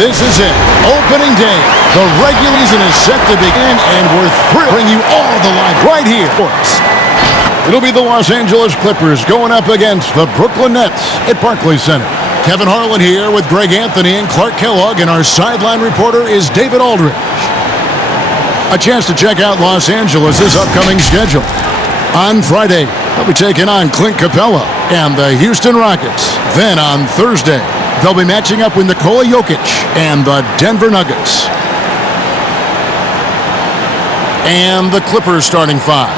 This is it. Opening day. The regular season is set to begin, and we're thrilled to bring you all the live right here. It'll be the Los Angeles Clippers going up against the Brooklyn Nets at Barclays Center. Kevin Harlan here with Greg Anthony and Clark Kellogg, and our sideline reporter is David Aldridge. A chance to check out Los Angeles' upcoming schedule. On Friday, they'll be taking on Clint Capella and the Houston Rockets. Then on Thursday, they'll be matching up with Nikola Jokic and the Denver Nuggets. And the Clippers starting five.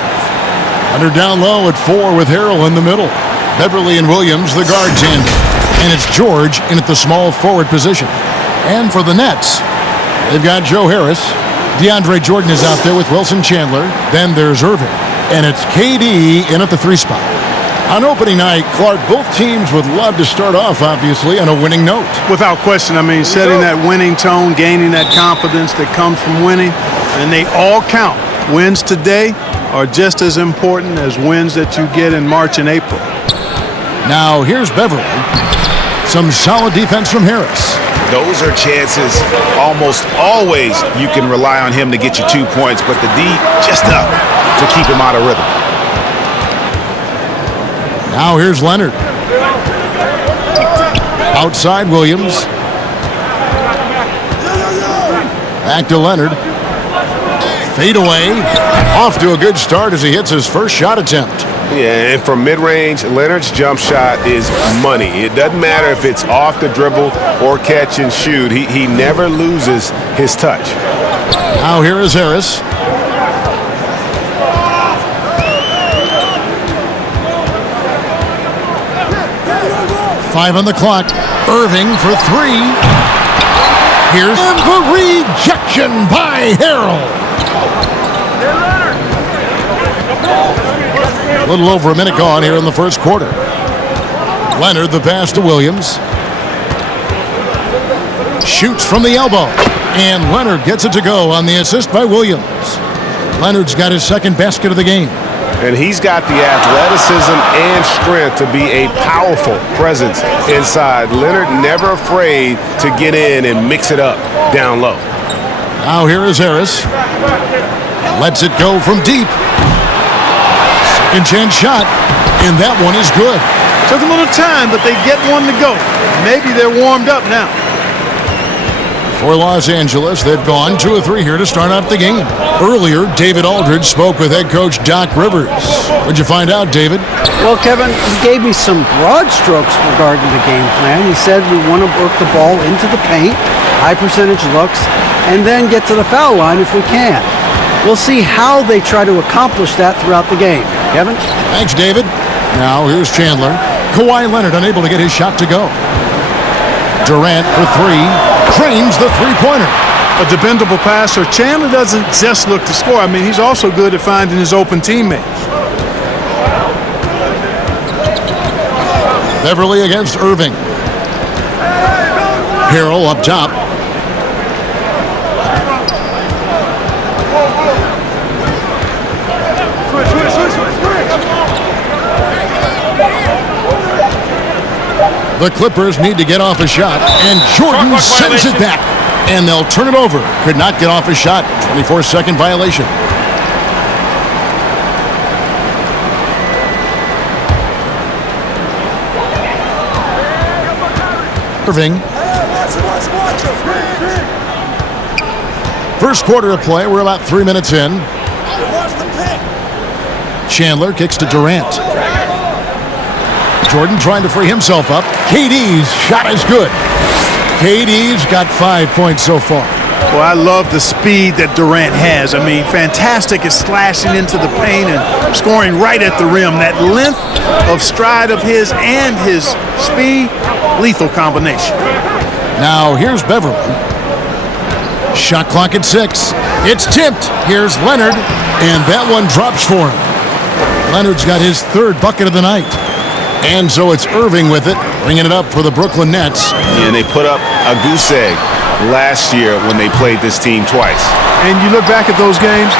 Under down low at 4 with Harrell in the middle. Beverly and Williams, the guard tandem. And it's George in at the small forward position. And for the Nets, they've got Joe Harris. DeAndre Jordan is out there with Wilson Chandler. Then there's Irving. And it's KD in at the 3 spot. On opening night, Clark, both teams would love to start off, obviously, on a winning note. Without question. I mean, setting that winning tone, gaining that confidence that comes from winning, and they all count. Wins today are just as important as wins that you get in March and April. Now, here's Beverly. Some solid defense from Harris. Those are chances almost always you can rely on him to get you 2 points, but the D just enough to keep him out of rhythm. Now here's Leonard. Outside Williams. Back to Leonard. Fade away. Off to a good start as he hits his first shot attempt. Yeah, and from mid-range, Leonard's jump shot is money. It doesn't matter if it's off the dribble or catch and shoot. He never loses his touch. Now here is Harris. Five on the clock. Irving for 3. Here's the rejection by Harrell. A little over a minute gone here in the first quarter. Leonard, the pass to Williams. Shoots from the elbow. And Leonard gets it to go on the assist by Williams. Leonard's got his second basket of the game. And he's got the athleticism and strength to be a powerful presence inside. Leonard never afraid to get in and mix it up down low. Now here is Harris. Lets it go from deep. Second chance shot, and that one is good. Took a little time, but they get one to go. Maybe they're warmed up now. For Los Angeles, they've gone 2 of 3 here to start out the game. Earlier, David Aldridge spoke with head coach Doc Rivers. What'd you find out, David? Well, Kevin, he gave me some broad strokes regarding the game plan. He said we want to work the ball into the paint, high percentage looks, and then get to the foul line if we can. We'll see how they try to accomplish that throughout the game. Kevin? Thanks, David. Now here's Chandler. Kawhi Leonard unable to get his shot to go. Durant for 3. Trains the three-pointer. A dependable passer. Chandler doesn't just look to score. I mean, he's also good at finding his open teammates. Beverly against Irving. Harrell up top. The Clippers need to get off a shot, and Jordan sends it back. And they'll turn it over. Could not get off a shot. 24-second violation. Irving. First quarter of play. We're about 3 minutes in. Chandler kicks to Durant. Jordan trying to free himself up. KD's shot is good. KD's got 5 points so far. Well, I love the speed that Durant has. I mean, fantastic at slashing into the paint and scoring right at the rim. That length of stride of his and his speed, lethal combination. Now here's Beverly. Shot clock at 6. It's tipped. Here's Leonard, and that one drops for him. Leonard's got his 3rd bucket of the night. And so it's Irving with it, bringing it up for the Brooklyn Nets. And they put up a goose egg last year when they played this team twice. And you look back at those games,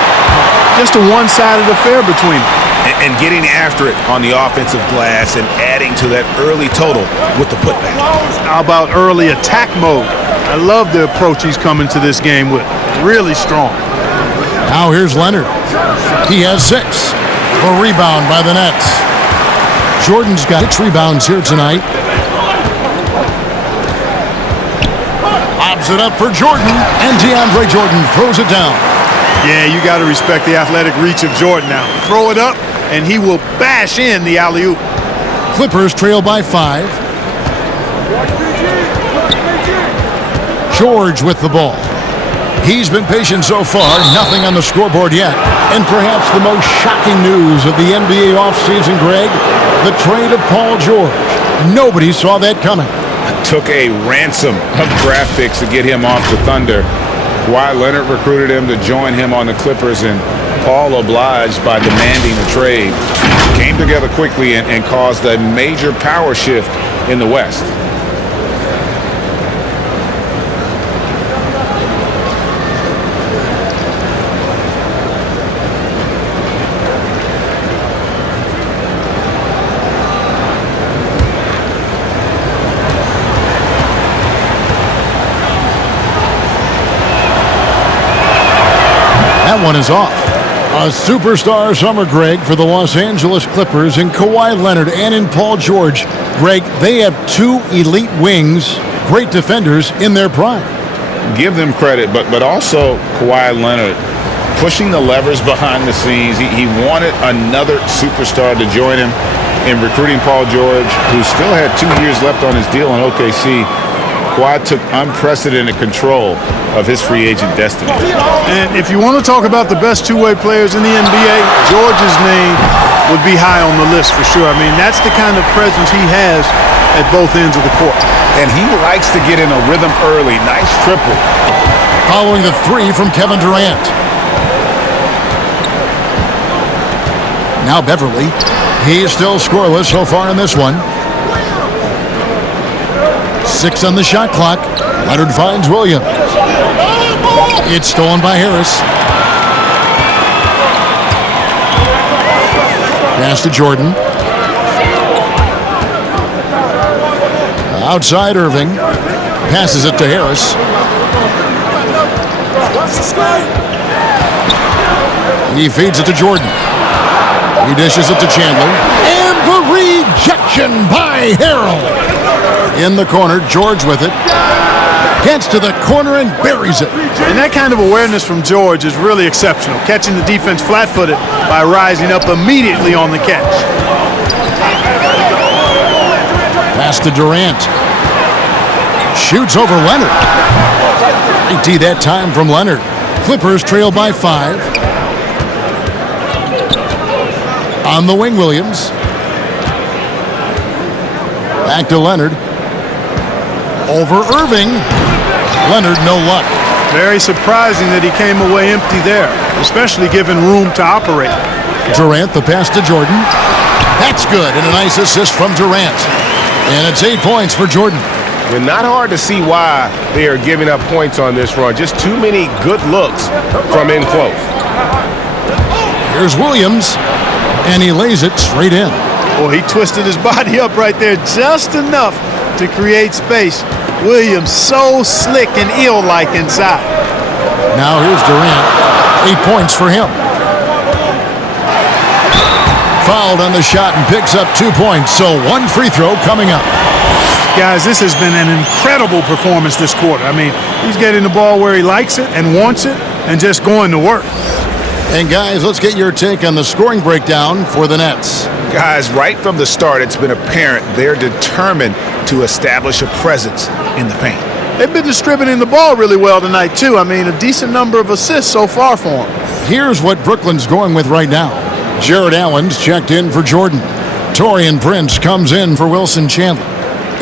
just a one-sided affair between them. And getting after it on the offensive glass and adding to that early total with the putback. How about early attack mode? I love the approach he's coming to this game with. Really strong. Now here's Leonard. He has 6. A rebound by the Nets. Jordan's got 6 rebounds here tonight. Lobs it up for Jordan, and DeAndre Jordan throws it down. Yeah, you got to respect the athletic reach of Jordan now. Throw it up, and he will bash in the alley-oop. Clippers trail by 5. George with the ball. He's been patient so far, nothing on the scoreboard yet. And perhaps the most shocking news of the NBA offseason, Greg, the trade of Paul George. Nobody saw that coming. Took a ransom of draft picks to get him off the Thunder. Kawhi Leonard recruited him to join him on the Clippers, and Paul obliged by demanding the trade. Came together quickly and caused a major power shift in the West. That one is off. A superstar summer, Greg, for the Los Angeles Clippers in Kawhi Leonard and in Paul George. Greg, they have 2 elite wings, great defenders in their prime. Give them credit, but also Kawhi Leonard pushing the levers behind the scenes. He wanted another superstar to join him in recruiting Paul George, who still had 2 years left on his deal in OKC. Kawhi took unprecedented control of his free agent destiny. And if you want to talk about the best two-way players in the NBA, George's name would be high on the list for sure. I mean, that's the kind of presence he has at both ends of the court. And he likes to get in a rhythm early. Nice triple. Following the 3 from Kevin Durant. Now Beverly. He is still scoreless so far in this one. 6 on the shot clock. Leonard finds Williams. It's stolen by Harris. Pass to Jordan. Outside Irving. Passes it to Harris. He feeds it to Jordan. He dishes it to Chandler. And the rejection by Harrell. In the corner, George with it. Gets to the corner and buries it. And that kind of awareness from George is really exceptional, catching the defense flat-footed by rising up immediately on the catch. Pass to Durant. Shoots over Leonard. IT that time from Leonard. Clippers trail by 5. On the wing, Williams. Back to Leonard. Over Irving. Leonard, no luck. Very surprising that he came away empty there, especially given room to operate. Durant, the pass to Jordan. That's good, and a nice assist from Durant. And it's 8 points for Jordan. And not hard to see why they are giving up points on this run. Just too many good looks from in close. Here's Williams, and he lays it straight in. Well, he twisted his body up right there just enough to create space. Williams so slick and eel-like inside. Now here's Durant. 8 points for him. Fouled on the shot and picks up 2 points. So 1 free throw coming up. Guys, this has been an incredible performance this quarter. I mean, he's getting the ball where he likes it and wants it and just going to work. And guys, let's get your take on the scoring breakdown for the Nets. Guys, right from the start, it's been apparent they're determined to establish a presence in the paint. They've been distributing the ball really well tonight, too. I mean, a decent number of assists so far for them. Here's what Brooklyn's going with right now. Jared Allen's checked in for Jordan. Torian Prince comes in for Wilson Chandler.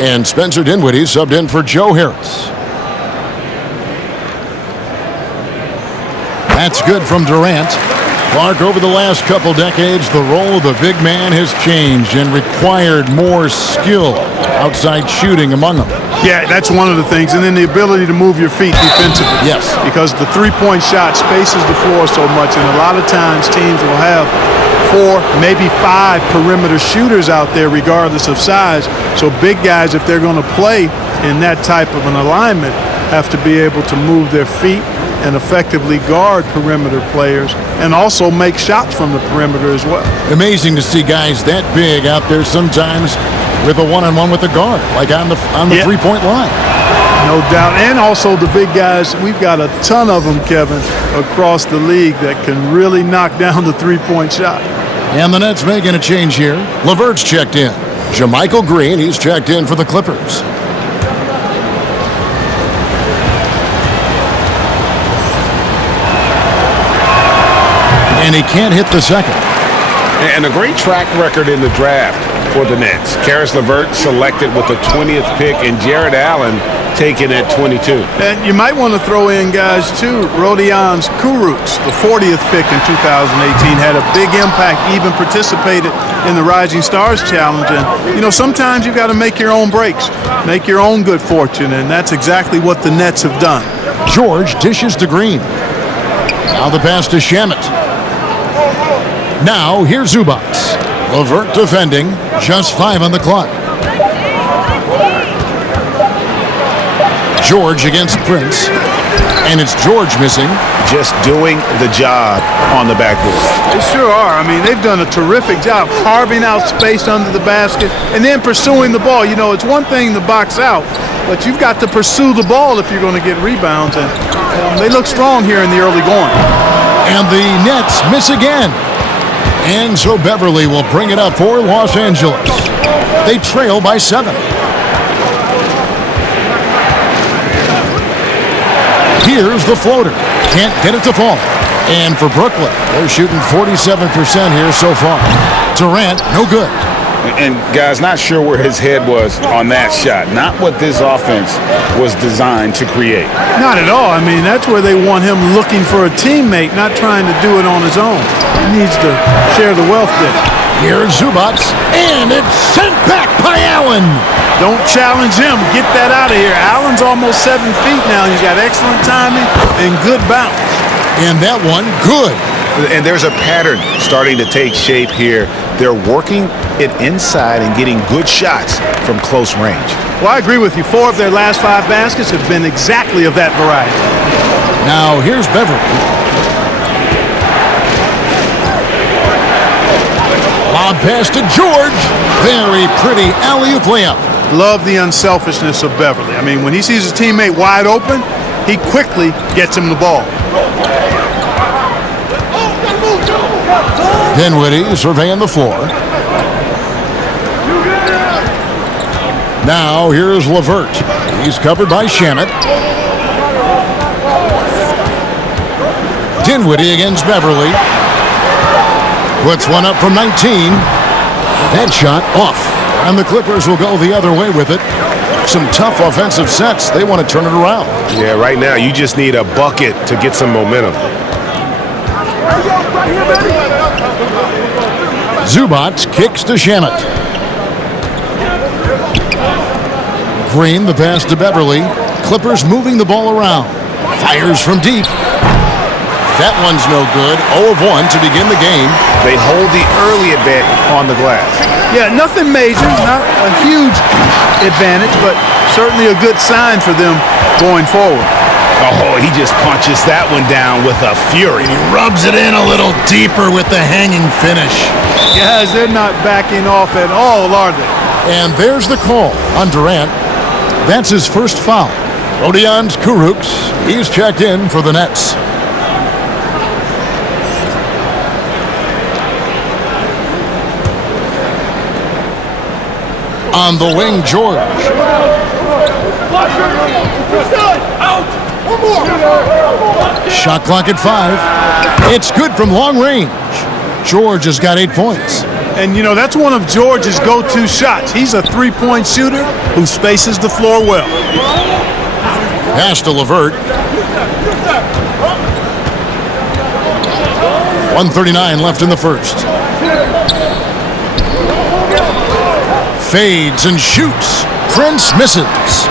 And Spencer Dinwiddie subbed in for Joe Harris. That's good from Durant. Clark, over the last couple decades, the role of the big man has changed and required more skill outside shooting among them. Yeah, that's one of the things. And then the ability to move your feet defensively. Yes. Because the three-point shot spaces the floor so much, and a lot of times teams will have 4, maybe 5 perimeter shooters out there regardless of size. So big guys, if they're going to play in that type of an alignment, have to be able to move their feet and effectively guard perimeter players and also make shots from the perimeter as well. Amazing to see guys that big out there sometimes with a one-on-one with the guard, like on the Yeah. three-point line. No doubt. And also the big guys, we've got a ton of them, Kevin, across the league that can really knock down the three-point shot. And the Nets making a change here. LeVert's checked in. Jermichael Green, he's checked in for the Clippers. And he can't hit the second. And a great track record in the draft for the Nets. Karis LeVert selected with the 20th pick, and Jared Allen taken at 22. And you might want to throw in guys too. Rodions Kurucs, the 40th pick in 2018, had a big impact, even participated in the Rising Stars Challenge. And, you know, sometimes you've got to make your own breaks, make your own good fortune, and that's exactly what the Nets have done. George dishes to Green. Now the pass to Shamet. Now here's Zubac. LeVert defending, just 5 on the clock. George against Prince, and it's George missing. Just doing the job on the backboard. They sure are. I mean, they've done a terrific job carving out space under the basket and then pursuing the ball. You know, it's one thing to box out, but you've got to pursue the ball if you're going to get rebounds, and they look strong here in the early going. And the Nets miss again. And so Beverly will bring it up for Los Angeles. They trail by 7. Here's the floater. Can't get it to fall. And for Brooklyn, they're shooting 47% here so far. Durant, no good. And guys, not sure where his head was on that shot. Not what this offense was designed to create. Not at all. I mean, that's where they want him looking for a teammate, not trying to do it on his own. He needs to share the wealth there. Here's Zubac, and it's sent back by Allen. Don't challenge him. Get that out of here. Allen's almost 7 feet now. He's got excellent timing and good bounce. And that one, good. And there's a pattern starting to take shape here. They're working it inside and getting good shots from close range. Well, I agree with you. 4 of their last 5 baskets have been exactly of that variety. Now here's Beverly. Lob pass to George. Very pretty alley-oop layup. Love the unselfishness of Beverly. I mean, when he sees his teammate wide open, he quickly gets him the ball. Dinwiddie surveying the floor. Now here's LeVert. He's covered by Shamet. Dinwiddie against Beverly. Puts one up from 19. That shot off. And the Clippers will go the other way with it. Some tough offensive sets. They want to turn it around. Yeah, right now you just need a bucket to get some momentum. Zubac kicks to Shamet. Green, the pass to Beverly. Clippers moving the ball around. Fires from deep. That one's no good. 0 of 1 to begin the game. They hold the early advantage on the glass. Yeah, nothing major, not a huge advantage, but certainly a good sign for them going forward. Oh, he just punches that one down with a fury. He rubs it in a little deeper with the hanging finish. Guys, they're not backing off at all, are they? And there's the call on Durant. That's his first foul. Rodions Kurucs, he's checked in for the Nets. On the wing, George. Shot clock at 5. It's good from long range. George has got 8 points. And, you know, that's one of George's go-to shots. He's a three-point shooter who spaces the floor well. Pass to LeVert. 1:39 left in the first. Fades and shoots. Prince misses.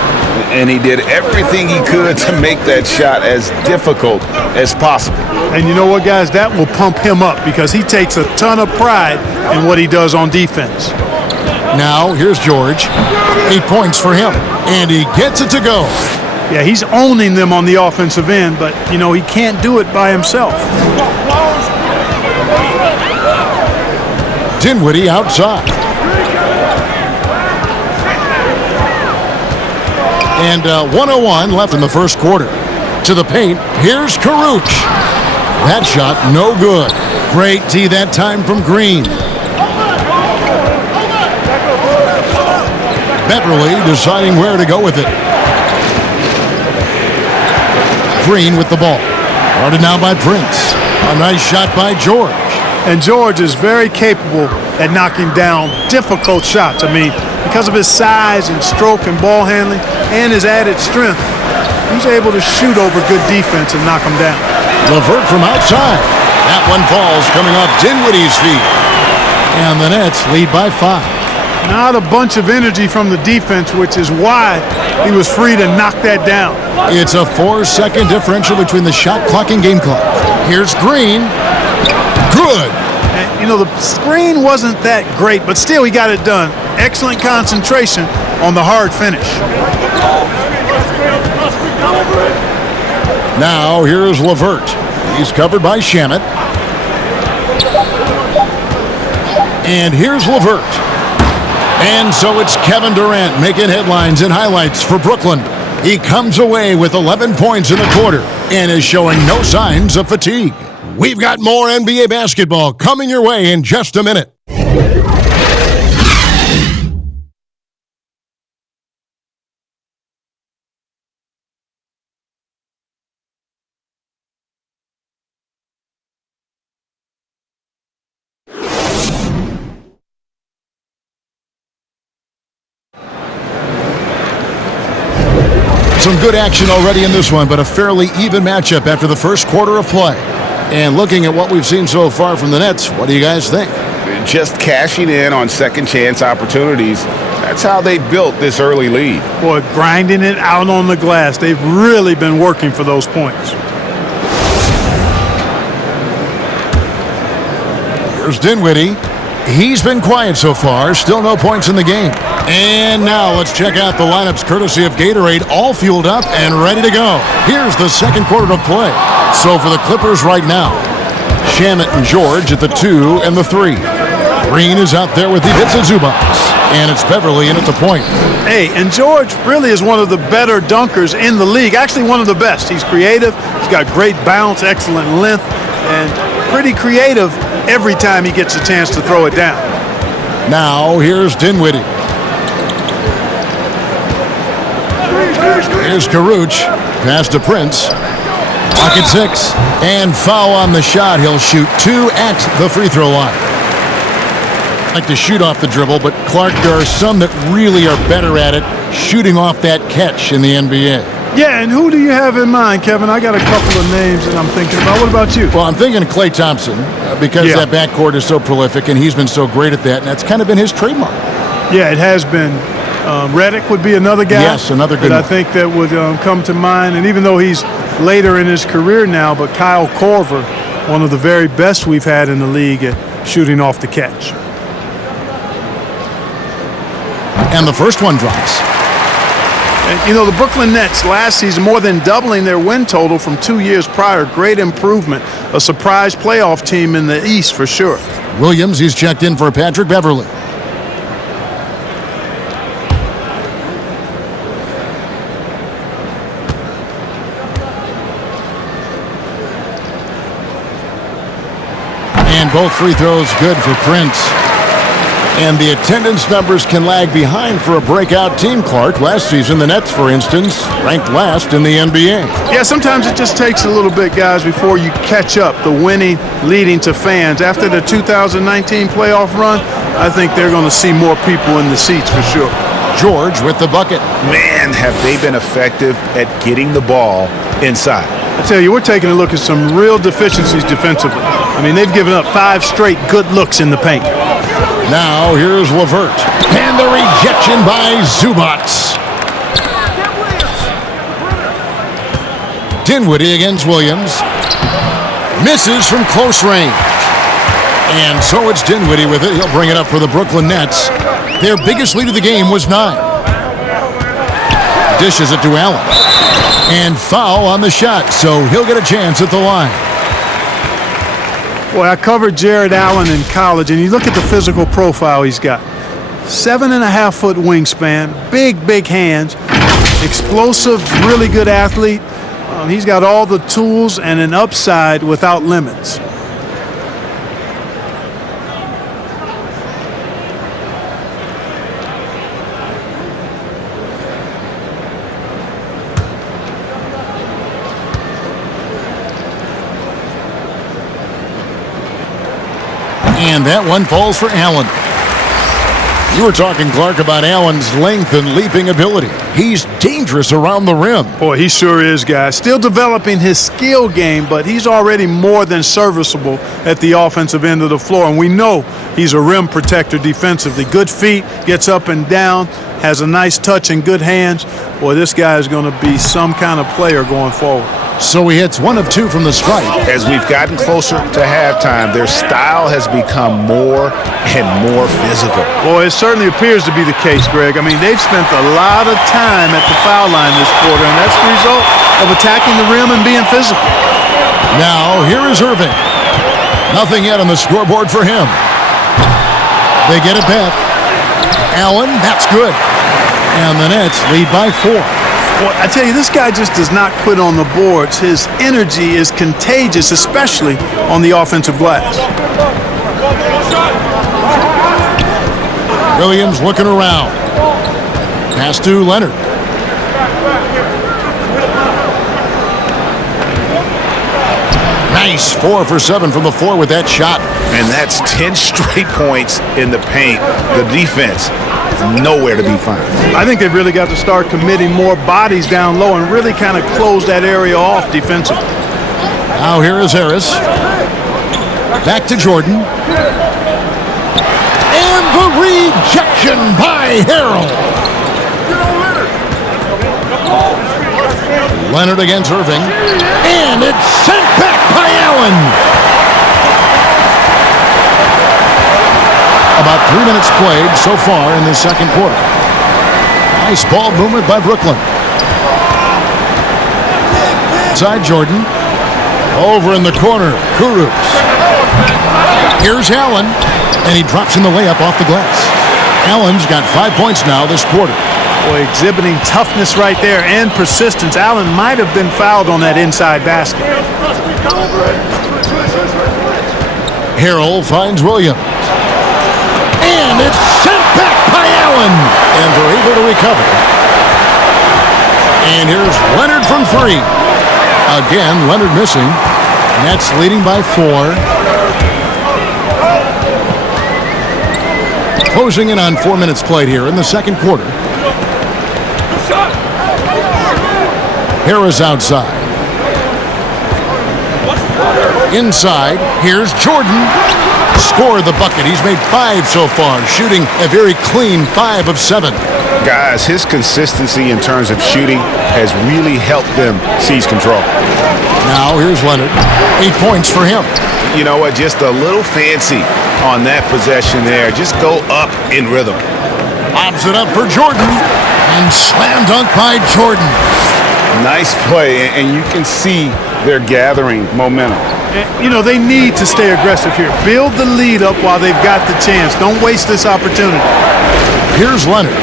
And he did everything he could to make that shot as difficult as possible. And you know what, guys? That will pump him up because he takes a ton of pride in what he does on defense. Now, here's George. 8 points for him. And he gets it to go. Yeah, he's owning them on the offensive end, but, you know, he can't do it by himself. Dinwiddie outside. And 1:01 left in the first quarter. To the paint, here's Karuch. That shot, no good. Great D that time from Green. Beverly deciding where to go with it. Green with the ball. Guarded now by Prince. A nice shot by George. And George is very capable at knocking down difficult shots. I mean, because of his size and stroke and ball handling and his added strength, he's able to shoot over good defense and knock them down. LeVert from outside. That one falls coming off Dinwiddie's feet. And the Nets lead by 5. Not a bunch of energy from the defense, which is why he was free to knock that down. It's a 4-second differential between the shot clock and game clock. Here's Green. Good. And, you know, the screen wasn't that great, but still he got it done. Excellent concentration on the hard finish. Now here's LeVert. He's covered by Shamet. And here's LeVert. And so it's Kevin Durant making headlines and highlights for Brooklyn. He comes away with 11 points in the quarter and is showing no signs of fatigue. We've got more NBA basketball coming your way in just a minute. Some good action already in this one, but a fairly even matchup after the first quarter of play. And looking at what we've seen so far from the Nets, what do you guys think? Just cashing in on second chance opportunities. That's how they built this early lead. Boy, grinding it out on the glass. They've really been working for those points. Here's Dinwiddie. He's been quiet so far. Still no points in the game. And now let's check out the lineups courtesy of Gatorade, all fueled up and ready to go. Here's the second quarter of play. So for the Clippers right now, Shamet and George at the 2 and the 3. Green is out there with the Ivica Zubac. And it's Beverly in at the point. Hey, and George really is one of the better dunkers in the league. Actually, one of the best. He's creative. He's got great bounce, excellent length, and pretty creative every time he gets a chance to throw it down. Now here's Dinwiddie. Here's Karuch. Pass to Prince. Clock at 6. And foul on the shot. He'll shoot 2 at the free throw line. Like to shoot off the dribble, but Clark, there are some that really are better at it, shooting off that catch in the NBA. Yeah, and who do you have in mind, Kevin? I got a couple of names that I'm thinking about. What about you? Well, I'm thinking of Klay Thompson because that backcourt is so prolific, and he's been so great at that, and that's kind of been his trademark. Yeah, it has been. Redick would be another guy. Yes, another good that one. I think that would come to mind. And even though he's later in his career now, but Kyle Korver, one of the very best we've had in the league at shooting off the catch. And the first one drops. And, you know, the Brooklyn Nets last season more than doubling their win total from 2 years prior. Great improvement. A surprise playoff team in the East for sure. Williams, he's checked in for Patrick Beverly. And both free throws good for Prince. And the attendance numbers can lag behind for a breakout team, Clark. Last season, the Nets, for instance, ranked last in the NBA. Yeah, sometimes it just takes a little bit, guys, before you catch up. The winning leading to fans. After the 2019 playoff run, I think they're going to see more people in the seats for sure. George with the bucket. Man, have they been effective at getting the ball inside. I tell you, we're taking a look at some real deficiencies defensively. I mean, they've given up 5 straight good looks in the paint. Now here's LeVert. And the rejection by Zubac. Dinwiddie against Williams. Misses from close range. And so it's Dinwiddie with it. He'll bring it up for the Brooklyn Nets. Their biggest lead of the game was 9. Dishes it to Allen. And foul on the shot, so he'll get a chance at the line. Boy, I covered Jared Allen in college, and you look at the physical profile he's got. 7.5-foot wingspan, big hands, explosive, really good athlete. He's got all the tools and an upside without limits. And that one falls for Allen. You were talking, Clark, about Allen's length and leaping ability. He's dangerous around the rim. Boy, he sure is, guys. Still developing his skill game, but he's already more than serviceable at the offensive end of the floor. And we know he's a rim protector defensively. Good feet, gets up and down, has a nice touch and good hands. Boy, this guy is going to be some kind of player going forward. So he hits 1 of 2 from the stripe. As we've gotten closer to halftime, their style has become more and more physical. Boy, it certainly appears to be the case, Greg. I mean, they've spent a lot of time at the foul line this quarter, and that's the result of attacking the rim and being physical. Now, here is Irving. Nothing yet on the scoreboard for him. They get it back. Allen, that's good. And the Nets lead by 4. Boy, I tell you, this guy just does not quit on the boards. His energy is contagious, especially on the offensive glass. Williams looking around. Pass to Leonard. Nice 4 for 7 from the floor with that shot. And that's 10 straight points in the paint. The defense, nowhere to be found. I think they've really got to start committing more bodies down low and really kind of close that area off defensively. Now here is Harris. Back to Jordan. And the rejection by Harrell. Leonard against Irving. And it's sent back by Allen. About 3 minutes played so far in the second quarter. Nice ball movement by Brooklyn. Inside Jordan. Over in the corner, Kurucs. Here's Allen, and he drops in the layup off the glass. Allen's got 5 points now this quarter. Boy, exhibiting toughness right there and persistence. Allen might have been fouled on that inside basket. Harrell finds Williams. And it's sent back by Allen. And they're able to recover. And here's Leonard from 3. Again, Leonard missing. Nets leading by 4. Closing in on 4 minutes played here in the second quarter. Harris outside. Inside, here's Jordan. Scored the bucket. He's made 5 so far, shooting a very clean 5 of 7. Guys, his consistency in terms of shooting has really helped them seize control. Now here's Leonard. 8 points for him. You know what? Just a little fancy on that possession there. Just go up in rhythm. Lobs it up for Jordan. And slam dunk by Jordan. Nice play, and you can see they're gathering momentum. You know, they need to stay aggressive here. Build the lead up while they've got the chance. Don't waste this opportunity. Here's Leonard.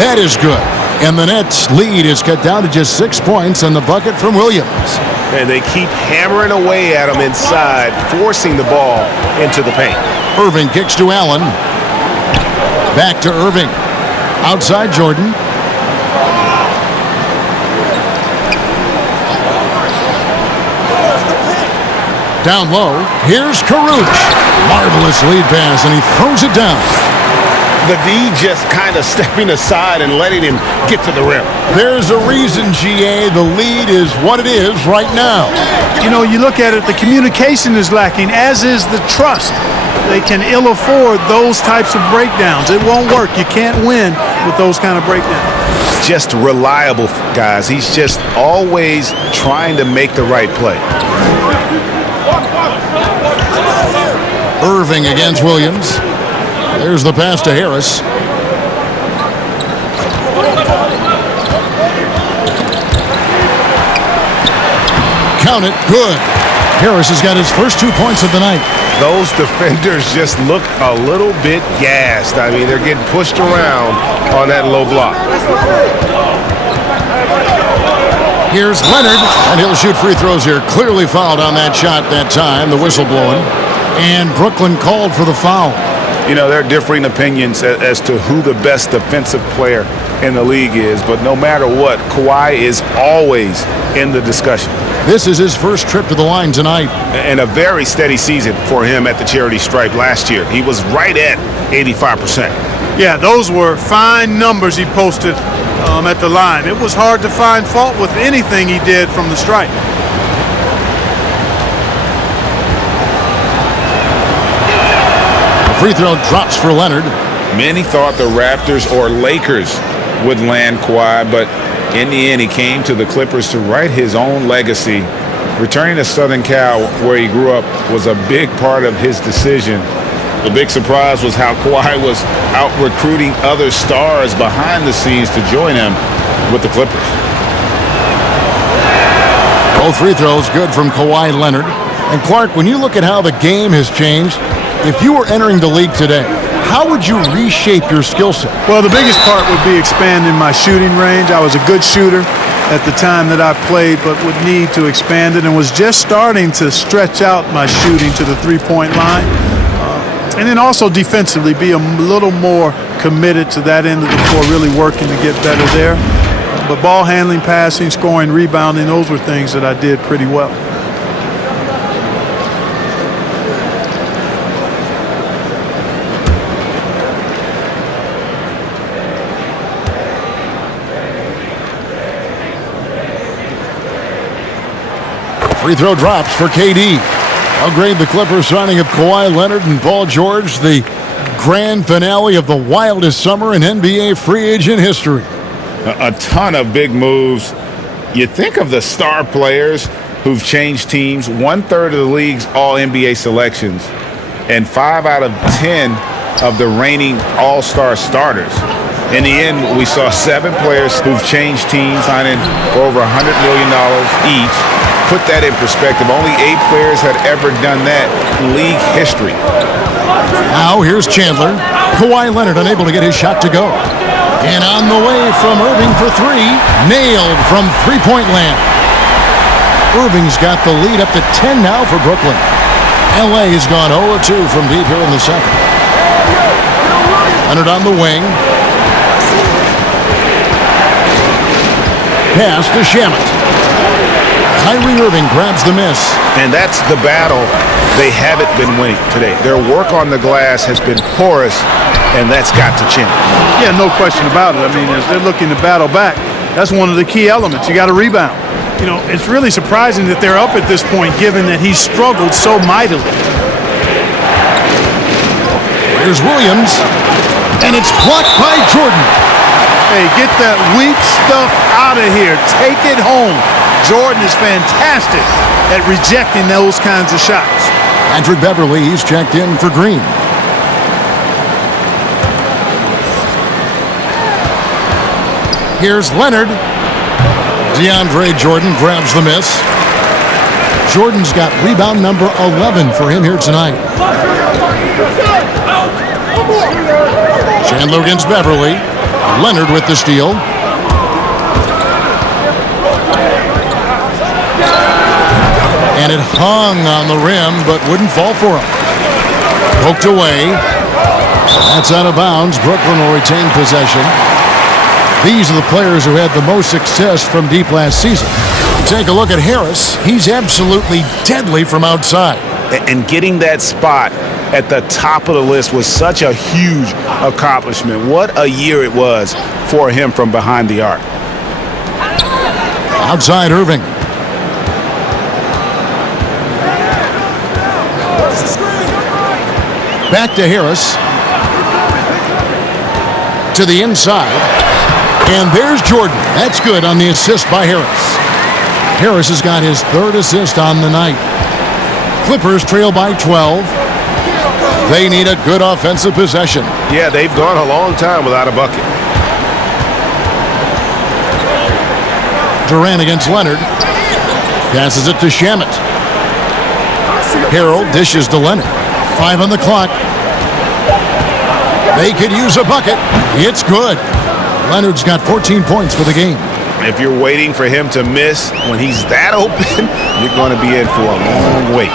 That is good. And the Nets' lead is cut down to just 6 points and the bucket from Williams. And they keep hammering away at him inside, forcing the ball into the paint. Irving kicks to Allen. Back to Irving. Outside Jordan. Down low, here's Kurucs. Marvelous lead pass, and he throws it down. The D just kind of stepping aside and letting him get to the rim. There's a reason, GA, the lead is what it is right now. You know, you look at it, the communication is lacking, as is the trust. They can ill afford those types of breakdowns. It won't work. You can't win with those kind of breakdowns. Just reliable, guys. He's just always trying to make the right play. Irving against Williams. There's the pass to Harris. count it. Good. Harris has got his first 2 points of the night. Those defenders just look a little bit gassed. I mean, they're getting pushed around on that low block. Here's Leonard, and he'll shoot free throws here. Clearly fouled on that shot that time, the whistle blowing. And Brooklyn called for the foul. You know, there are differing opinions as to who the best defensive player in the league is, but no matter what, Kawhi is always in the discussion. This is his first trip to the line tonight. And a very steady season for him at the charity stripe last year. He was right at 85%. Yeah, those were fine numbers he posted at the line. It was hard to find fault with anything he did from the stripe. The free throw drops for Leonard. Many thought the Raptors or Lakers would land Kawhi, but in the end, he came to the Clippers to write his own legacy. Returning to Southern Cal, where he grew up, was a big part of his decision. The big surprise was how Kawhi was out recruiting other stars behind the scenes to join him with the Clippers. Both free throws good from Kawhi Leonard. And Clark, when you look at how the game has changed, if you were entering the league today, how would you reshape your skill set? Well, the biggest part would be expanding my shooting range. I was a good shooter at the time that I played, but would need to expand it and was just starting to stretch out my shooting to the three-point line. And then also defensively be a little more committed to that end of the floor, really working to get better there. But ball handling, passing, scoring, rebounding, those were things that I did pretty well. Free throw drops for KD. I'll grade the Clippers signing of Kawhi Leonard and Paul George, the grand finale of the wildest summer in NBA free agent history. A ton of big moves. You think of the star players who've changed teams, 1/3 of the league's all-NBA selections, and 5 out of 10 of the reigning all-star starters. In the end, we saw 7 players who've changed teams, signing for over $100 million each. Put that in perspective, only 8 players had ever done that in league history. Now here's Chandler. Kawhi Leonard unable to get his shot to go. And on the way from Irving for 3. Nailed from three-point land. Irving's got the lead up to 10 now for Brooklyn. LA has gone 0-2 from deep here in the second. Leonard on the wing. Pass to Shamet. Kyrie Irving grabs the miss. And that's the battle they haven't been winning today. Their work on the glass has been porous, and that's got to change. Yeah, no question about it. I mean, as they're looking to battle back, that's one of the key elements. You got to rebound. You know, it's really surprising that they're up at this point, given that he struggled so mightily. Here's Williams, and it's blocked by Jordan. Hey, get that weak stuff out of here. Take it home. Jordan is fantastic at rejecting those kinds of shots. Patrick Beverly, he's checked in for Green. Here's Leonard. DeAndre Jordan grabs the miss. Jordan's got rebound number 11 for him here tonight. Chandler against Beverly. Leonard with the steal. And it hung on the rim, but wouldn't fall for him. Poked away. That's out of bounds. Brooklyn will retain possession. These are the players who had the most success from deep last season. Take a look at Harris. He's absolutely deadly from outside. And getting that spot at the top of the list was such a huge accomplishment. What a year it was for him from behind the arc. Outside Irving. Back to Harris. To the inside. And there's Jordan. That's good on the assist by Harris. Harris has got his 3rd assist on the night. Clippers trail by 12. They need a good offensive possession. Yeah, they've gone a long time without a bucket. Durant against Leonard. Passes it to Shamet. Harrell dishes to Leonard. 5 on the clock. They could use a bucket. It's good. Leonard's got 14 points for the game. If you're waiting for him to miss when he's that open, you're going to be in for a long wait.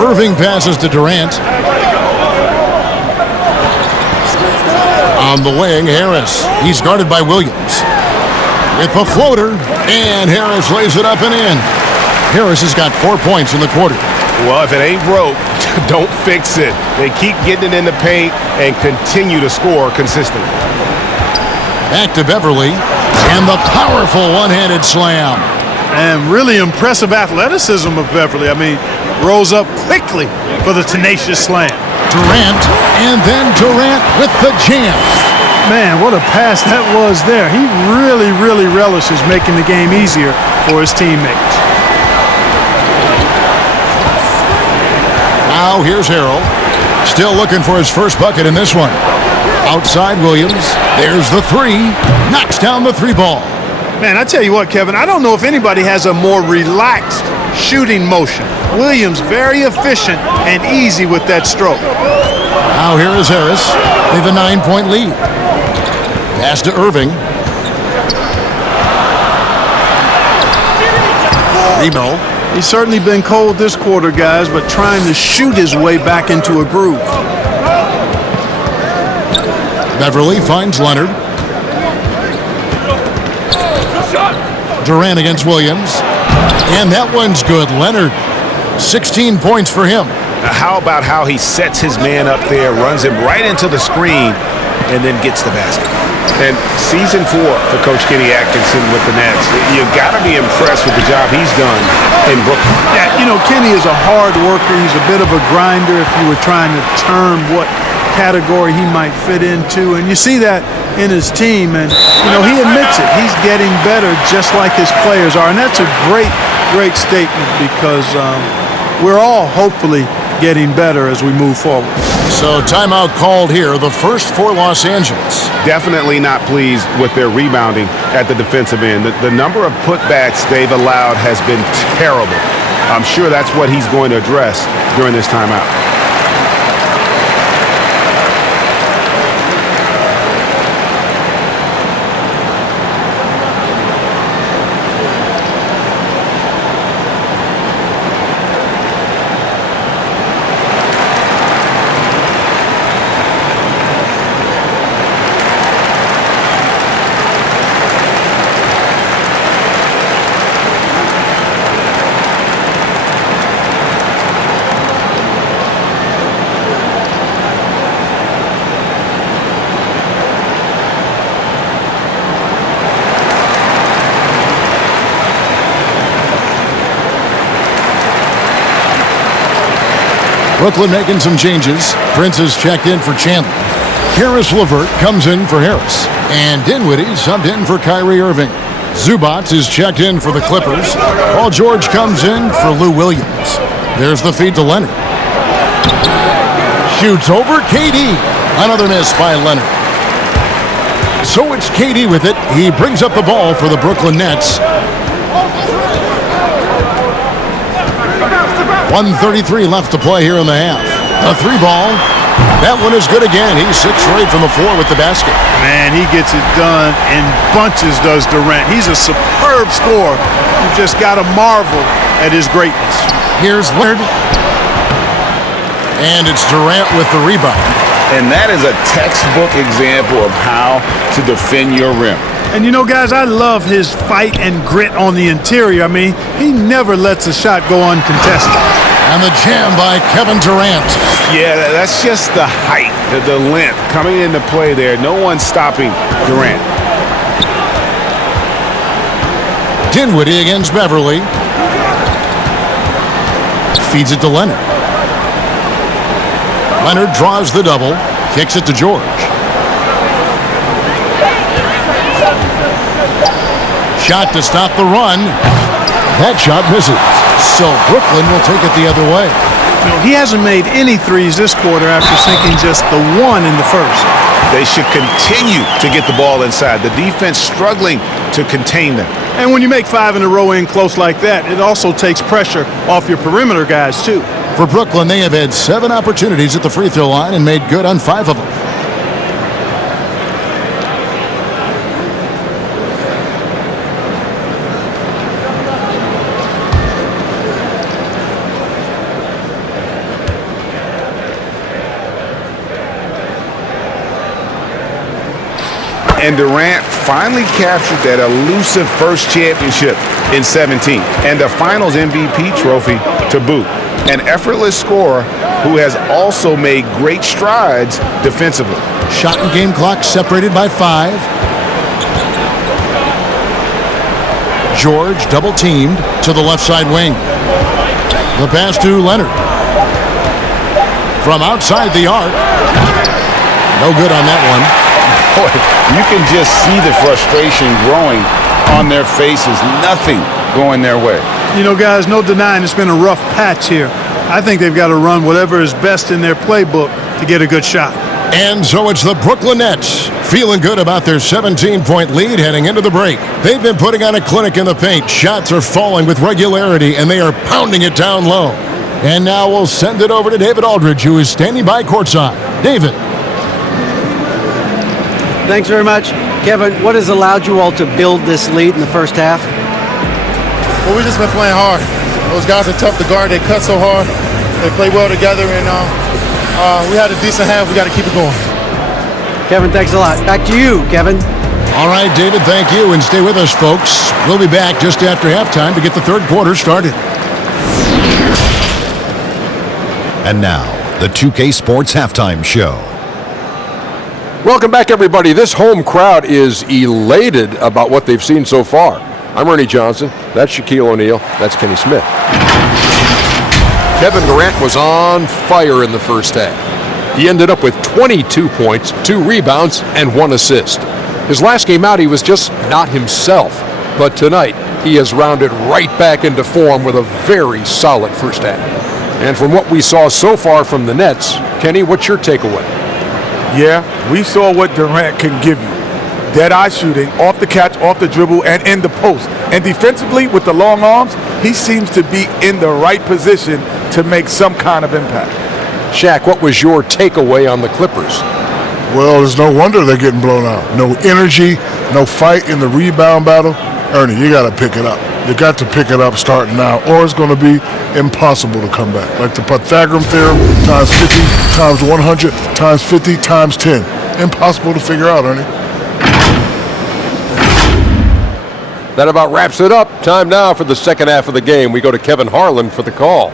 Irving passes to Durant. On the wing, Harris. He's guarded by Williams. With a floater, and Harris lays it up and in. Harris has got 4 points in the quarter. Well, if it ain't broke, don't fix it. They keep getting it in the paint and continue to score consistently. Back to Beverly, and the powerful one-handed slam. And really impressive athleticism of Beverly. I mean, rose up quickly for the tenacious slam. Durant, and then Durant with the jam. Man, what a pass that was there. He really, really relishes making the game easier for his teammates. Now here's Harrell. Still looking for his first bucket in this one. Outside Williams. There's the three. Knocks down the three ball. Man, I tell you what, Kevin, I don't know if anybody has a more relaxed shooting motion. Williams very efficient and easy with that stroke. Now here is Harris. They have a 9-point lead. Pass to Irving. Remo. He's certainly been cold this quarter, guys, but trying to shoot his way back into a groove. Beverly finds Leonard. Durant against Williams. And that one's good. Leonard, 16 points for him. Now, how about how he sets his man up there, runs him right into the screen, and then gets the basket. And season 4 for Coach Kenny Atkinson with the Nets. You got to be impressed with the job he's done in Brooklyn. Yeah, you know, Kenny is a hard worker. He's a bit of a grinder if you were trying to term what category he might fit into. And you see that in his team. And, you know, he admits it. He's getting better just like his players are. And that's a great, great statement because we're all hopefully getting better as we move forward. So timeout called here, the first for Los Angeles. Definitely not pleased with their rebounding at the defensive end. The number of putbacks they've allowed has been terrible. I'm sure that's what he's going to address during this timeout. Brooklyn making some changes. Prince is checked in for Chandler. Karis LeVert comes in for Harris. And Dinwiddie subbed in for Kyrie Irving. Zubac is checked in for the Clippers. Paul George comes in for Lou Williams. There's the feed to Leonard. Shoots over KD. Another miss by Leonard. So it's KD with it. He brings up the ball for the Brooklyn Nets. 1:33 left to play here in the half. The three ball. That one is good again. He's 6 straight from the floor with the basket. Man, he gets it done in bunches, does Durant. He's a superb scorer. You just got to marvel at his greatness. Here's Leonard. And it's Durant with the rebound. And that is a textbook example of how to defend your rim. And you know, guys, I love his fight and grit on the interior. I mean, he never lets a shot go uncontested. And the jam by Kevin Durant. Yeah, that's just the height, the length coming into play there. No one stopping Durant. Dinwiddie against Beverly. Feeds it to Leonard. Leonard draws the double. Kicks it to George. Shot to stop the run. That shot misses. So Brooklyn will take it the other way. You know, he hasn't made any threes this quarter after sinking just the one in the first. They should continue to get the ball inside. The defense struggling to contain them. And when you make 5 in a row in close like that, it also takes pressure off your perimeter guys, too. For Brooklyn, they have had 7 opportunities at the free throw line and made good on 5 of them. And Durant finally captured that elusive first championship in 17 and the finals MVP trophy to boot. An effortless scorer who has also made great strides defensively. Shot and game clock separated by 5. George double teamed to the left side wing. The pass to Leonard. From outside the arc. No good on that one. Boy, you can just see the frustration growing on their faces. Nothing going their way. You know, guys, no denying it's been a rough patch here. I think they've got to run whatever is best in their playbook to get a good shot. And so it's the Brooklyn Nets feeling good about their 17-point lead heading into the break. They've been putting on a clinic in the paint. Shots are falling with regularity, and they are pounding it down low. And now we'll send it over to David Aldridge, who is standing by courtside. David. Thanks very much. Kevin, what has allowed you all to build this lead in the first half? Well, we've just been playing hard. Those guys are tough to guard. They cut so hard. They play well together, and we had a decent half. We got to keep it going. Kevin, thanks a lot. Back to you, Kevin. All right, David, thank you. And stay with us, folks. We'll be back just after halftime to get the third quarter started. And now, the 2K Sports Halftime Show. Welcome back, everybody. This home crowd is elated about what they've seen so far. I'm Ernie Johnson. That's Shaquille O'Neal. That's Kenny Smith. Kevin Durant was on fire in the first half. He ended up with 22 points, 2 rebounds, and 1 assist. His last game out, he was just not himself. But tonight, he has rounded right back into form with a very solid first half. And from what we saw so far from the Nets, Kenny, what's your takeaway? Yeah, we saw what Durant can give you. Dead-eye shooting, off the catch, off the dribble, and in the post. And defensively, with the long arms, he seems to be in the right position to make some kind of impact. Shaq, what was your takeaway on the Clippers? Well, there's no wonder they're getting blown out. No energy, no fight in the rebound battle. Ernie, you got to pick it up. You got to pick it up starting now, or it's going to be impossible to come back. Like the Pythagorean theorem, times 50, times 100, times 50, times 10. Impossible to figure out, Ernie. That about wraps it up. Time now for the second half of the game. We go to Kevin Harlan for the call.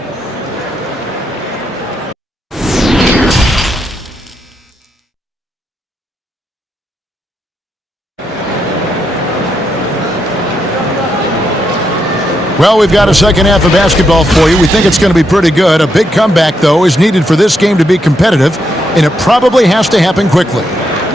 Well, we've got a second half of basketball for you. We think it's going to be pretty good. A big comeback, though, is needed for this game to be competitive, and it probably has to happen quickly.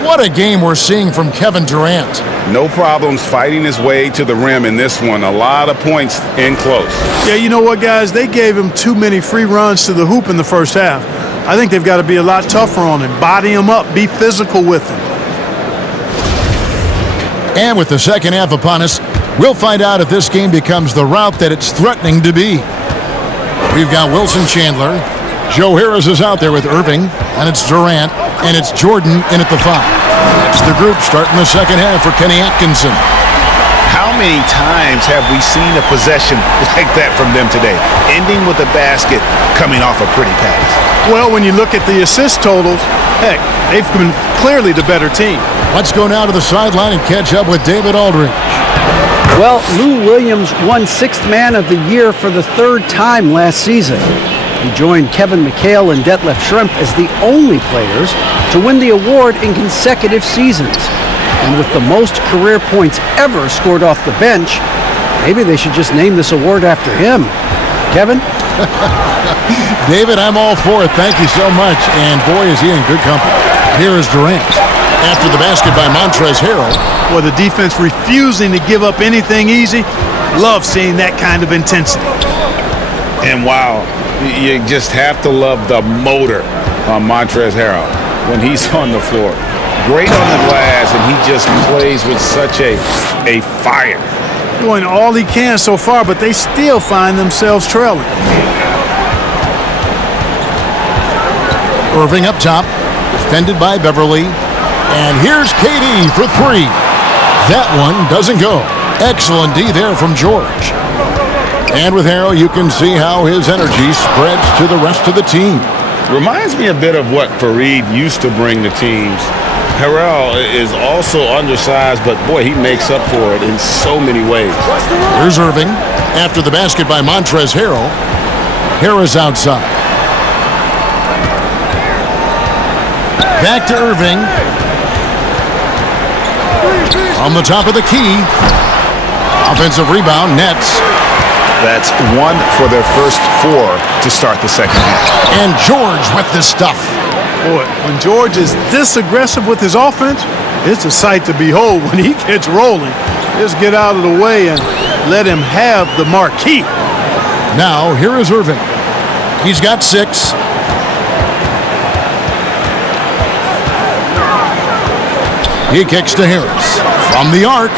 What a game we're seeing from Kevin Durant. No problems fighting his way to the rim in this one. A lot of points in close. Yeah, you know what, guys? They gave him too many free runs to the hoop in the first half. I think they've got to be a lot tougher on him. Body him up. Be physical with him. And with the second half upon us, we'll find out if this game becomes the route that it's threatening to be. We've got Wilson Chandler. Joe Harris is out there with Irving, and it's Durant, and it's Jordan in at the 5. That's the group starting the second half for Kenny Atkinson. How many times have we seen a possession like that from them today, ending with a basket coming off a pretty pass? Well, when you look at the assist totals, heck, they've been clearly the better team. Let's go now to the sideline and catch up with David Aldridge. Well, Lou Williams won 6th Man of the Year for the 3rd time last season. He joined Kevin McHale and Detlef Schrempf as the only players to win the award in consecutive seasons. And with the most career points ever scored off the bench, maybe they should just name this award after him. Kevin? David, I'm all for it. Thank you so much. And boy, is he in good company. Here is Durant. After the basket by Montrezl Harrell. Well, the defense refusing to give up anything easy. Love seeing that kind of intensity. And wow, you just have to love the motor on Montrezl Harrell when he's on the floor. Great on the glass, and he just plays with such a fire. doing all he can so far, but they still find themselves trailing. Irving up top, defended by Beverly. And here's KD for three. That one doesn't go. Excellent D there from George. And with Harrell, you can see how his energy spreads to the rest of the team. Reminds me a bit of what Fareed used to bring to teams. Harrell is also undersized, but boy, he makes up for it in so many ways. Here's Irving. After the basket by Montrezl Harrell. Harris outside. Back to Irving. On the top of the key. Offensive rebound, Nets. That's one for their first four to start the second half. And George with the stuff. Boy, when George is this aggressive with his offense, it's a sight to behold when he gets rolling. Just get out of the way and let him have the marquee. Now, here is Irving. He's got 6. He kicks to Harris. From the arc.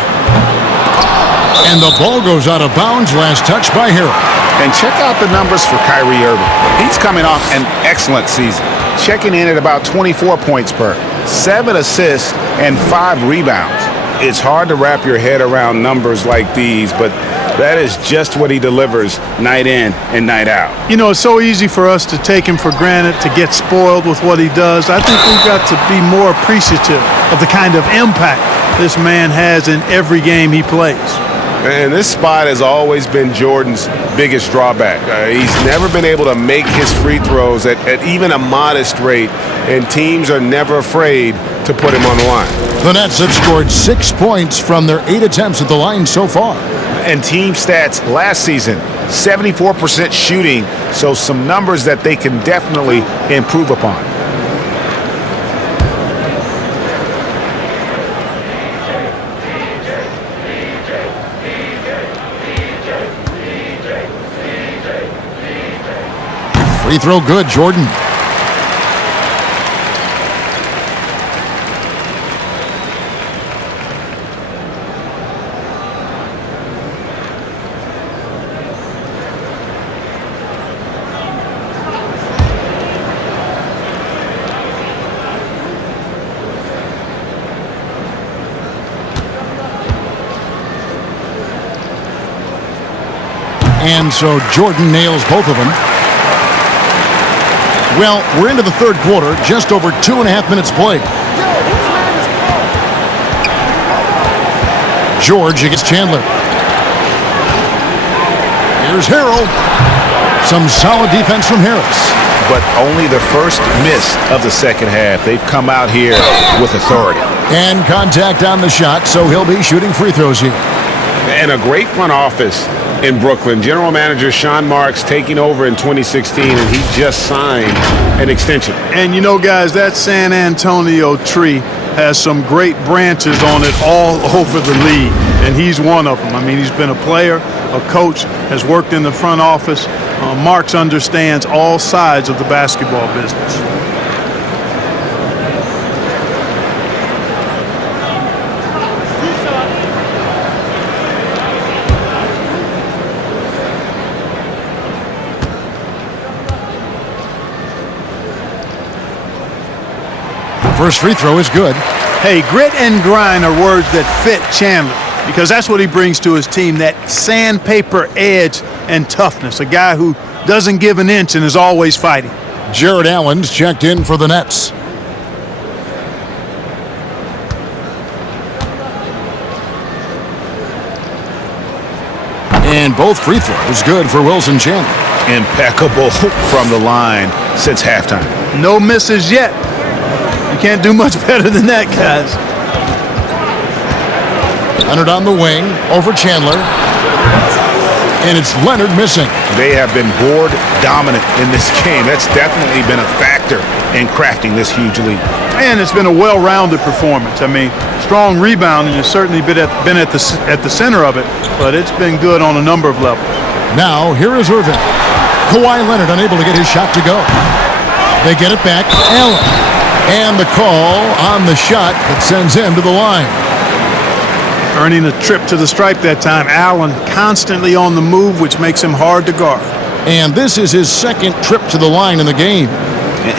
And the ball goes out of bounds. Last touch by Harrell. And check out the numbers for Kyrie Irving. He's coming off an excellent season, checking in at about 24 points per, 7 assists, and 5 rebounds. It's hard to wrap your head around numbers like these, but that is just what he delivers night in and night out. You know, it's so easy for us to take him for granted, to get spoiled with what he does. I think we've got to be more appreciative of the kind of impact this man has in every game he plays. And this spot has always been Jordan's biggest drawback. He's never been able to make his free throws at even a modest rate, and teams are never afraid to put him on the line. The Nets have scored 6 points from their 8 attempts at the line so far. And team stats last season, 74% shooting, so some numbers that they can definitely improve upon. Free throw good, Jordan. And so Jordan nails both of them. Well, we're into the third quarter, just over 2.5 minutes played. George against Chandler. Here's Harrell. Some solid defense from Harris. But only the first miss of the second half. They've come out here with authority. And contact on the shot, so he'll be shooting free throws here. And a great front office in Brooklyn. General Manager Sean Marks taking over in 2016, and he just signed an extension. And you know, guys, that San Antonio tree has some great branches on it all over the league, and he's one of them. I mean, he's been a player, a coach, has worked in the front office. Marks understands all sides of the basketball business. First free throw is good. Hey, grit and grind are words that fit Chandler because that's what he brings to his team, that sandpaper edge and toughness, a guy who doesn't give an inch and is always fighting. Jared Allen's checked in for the Nets. And both free throws good for Wilson Chandler. Impeccable from the line since halftime. No misses yet. You can't do much better than that, guys. Leonard on the wing, over Chandler. And it's Leonard missing. They have been board dominant in this game. That's definitely been a factor in crafting this huge lead. And it's been a well-rounded performance. I mean, strong rebounding has certainly been at the center of it, but it's been good on a number of levels. Now, here is Irving. Kawhi Leonard unable to get his shot to go. They get it back. Allen. And the call on the shot that sends him to the line. earning a trip to the stripe that time. Allen constantly on the move, which makes him hard to guard. And this is his second trip to the line in the game.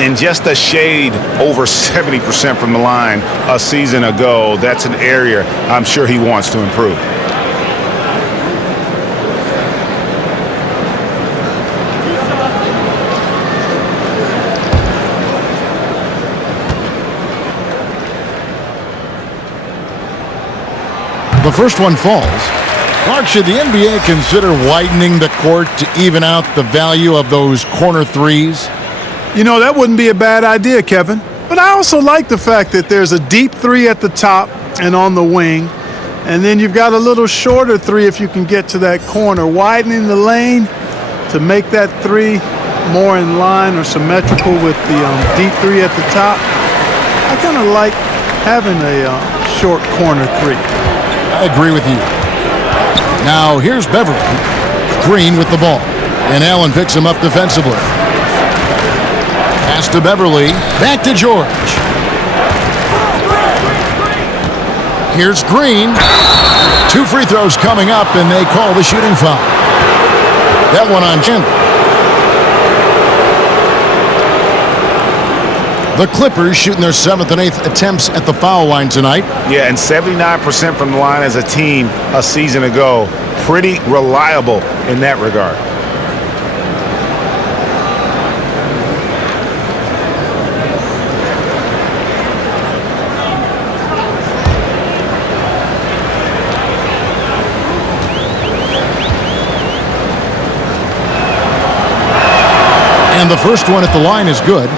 And just a shade over 70% from the line a season ago. That's an area I'm sure he wants to improve. The first one falls. Clark, should the NBA consider widening the court to even out the value of those corner threes? You know, that wouldn't be a bad idea, Kevin. But I also like the fact that there's a deep three at the top and on the wing. And then you've got a little shorter three if you can get to that corner. Widening the lane to make that three more in line or symmetrical with the deep three at the top. I kind of like having a short corner three. I agree with you. Now here's Beverly. Green with the ball. And Allen picks him up defensively. Pass to Beverly. Back to George. Here's Green. 2 free throws coming up, and they call the shooting foul. That one on Chandler. The Clippers shooting their 7th and 8th attempts at the foul line tonight. Yeah, and 79% from the line as a team a season ago. Pretty reliable in that regard. And the first one at the line is good.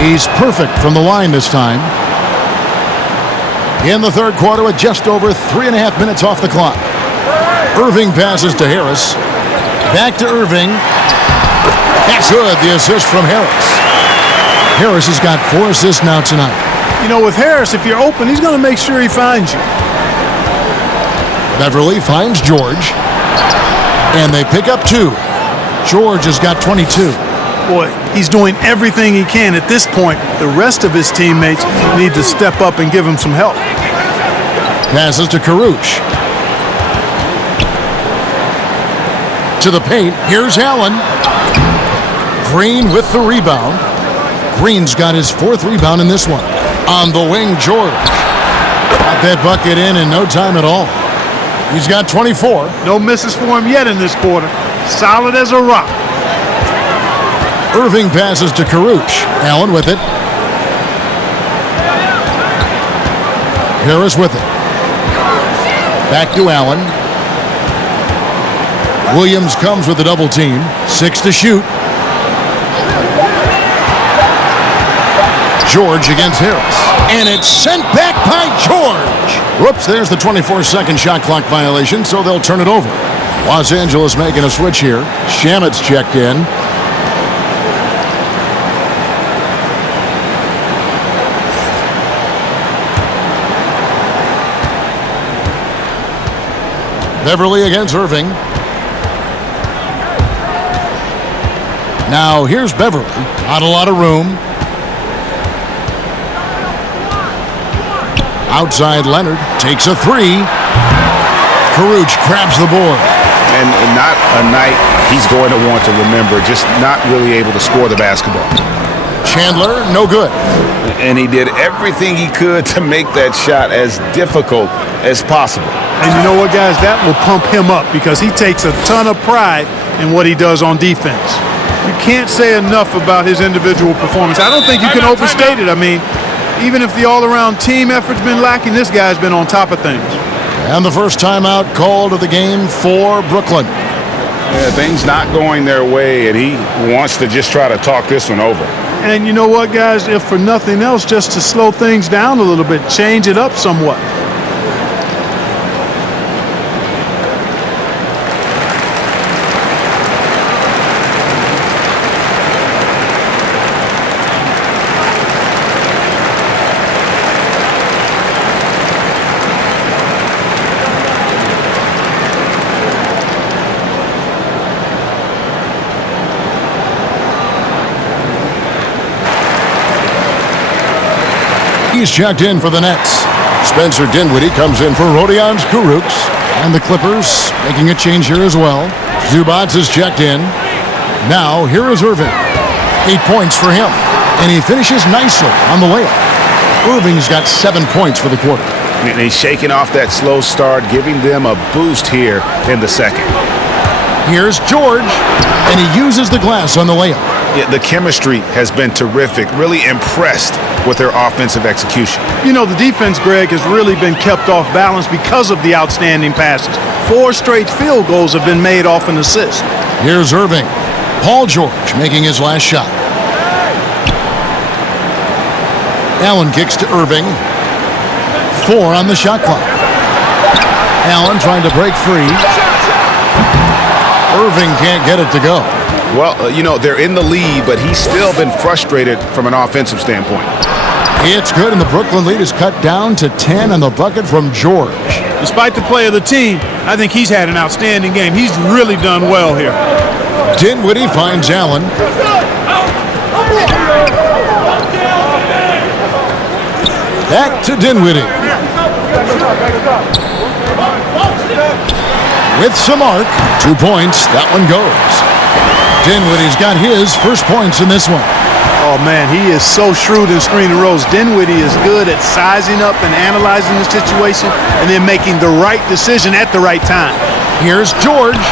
He's perfect from the line this time. In the third quarter with just over 3.5 minutes off the clock. Irving passes to Harris. Back to Irving. That's good, the assist from Harris. Harris has got 4 assists now tonight. You know, with Harris, if you're open, he's going to make sure he finds you. Beverly finds George. And they pick up 2. George has got 22. Boy, he's doing everything he can. At this point, the rest of his teammates need to step up and give him some help. Passes to Karuch. To the paint. Here's Allen. Green with the rebound. Green's got his 4th rebound in this one. On the wing, George. Got that bucket in no time at all. He's got 24. No misses for him yet in this quarter. Solid as a rock. Irving passes to Karuch. Allen with it. Harris with it. Back to Allen. Williams comes with a double team. 6 to shoot. George against Harris. And it's sent back by George. Whoops, there's the 24-second shot clock violation, so they'll turn it over. Los Angeles making a switch here. Shamit's checked in. Beverly against Irving. Now here's Beverly. Not a lot of room. Outside Leonard takes a 3. Karuch grabs the board. And not a night he's going to want to remember. Just not really able to score the basketball. Chandler, no good. And he did everything he could to make that shot as difficult as possible. And you know what, guys? That will pump him up because he takes a ton of pride in what he does on defense. You can't say enough about his individual performance. I don't think you can overstate it. I mean, even if the all-around team effort's been lacking, this guy's been on top of things. And the first timeout called of the game for Brooklyn. Yeah, things not going their way, and he wants to just try to talk this one over. And you know what, guys? If for nothing else, just to slow things down a little bit, change it up somewhat. He's checked in for the Nets. Spencer Dinwiddie comes in for Rodion's Kurucs. And the Clippers making a change here as well. Zubats is checked in. Now, here is Irving. 8 points for him. And he finishes nicely on the layup. Irving's got 7 points for the quarter. And he's shaking off that slow start, giving them a boost here in the second. Here's George, and he uses the glass on the layup. Yeah, the chemistry has been terrific. Really impressed with their offensive execution. You know, the defense, Greg, has really been kept off balance because of the outstanding passes. 4 straight field goals have been made off an assist. Here's Irving. Paul George making his last shot. Allen kicks to Irving. 4 on the shot clock. Allen trying to break free. Irving can't get it to go. Well, you know, they're in the lead, but he's still been frustrated from an offensive standpoint. It's good, and the Brooklyn lead is cut down to 10 on the bucket from George. Despite the play of the team, I think he's had an outstanding game. He's really done well here. Dinwiddie finds Allen. Back to Dinwiddie. With some arc, 2 points, that one goes. Dinwiddie's got his first points in this one. Oh, man, he is so shrewd in screen and rolls. Dinwiddie is good at sizing up and analyzing the situation and then making the right decision at the right time. Here's George.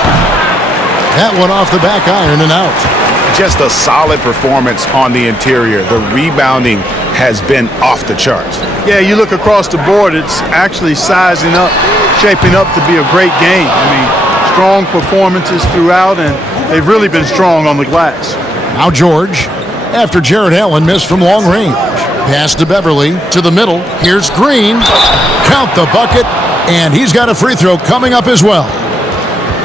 That one off the back iron and out. Just a solid performance on the interior. The rebounding has been off the charts. Yeah, you look across the board, it's actually sizing up, shaping up to be a great game. I mean, strong performances throughout, and they've really been strong on the glass. Now George, after Jared Allen missed from long range. Pass to Beverly, to the middle. Here's Green. Count the bucket, and he's got a free throw coming up as well.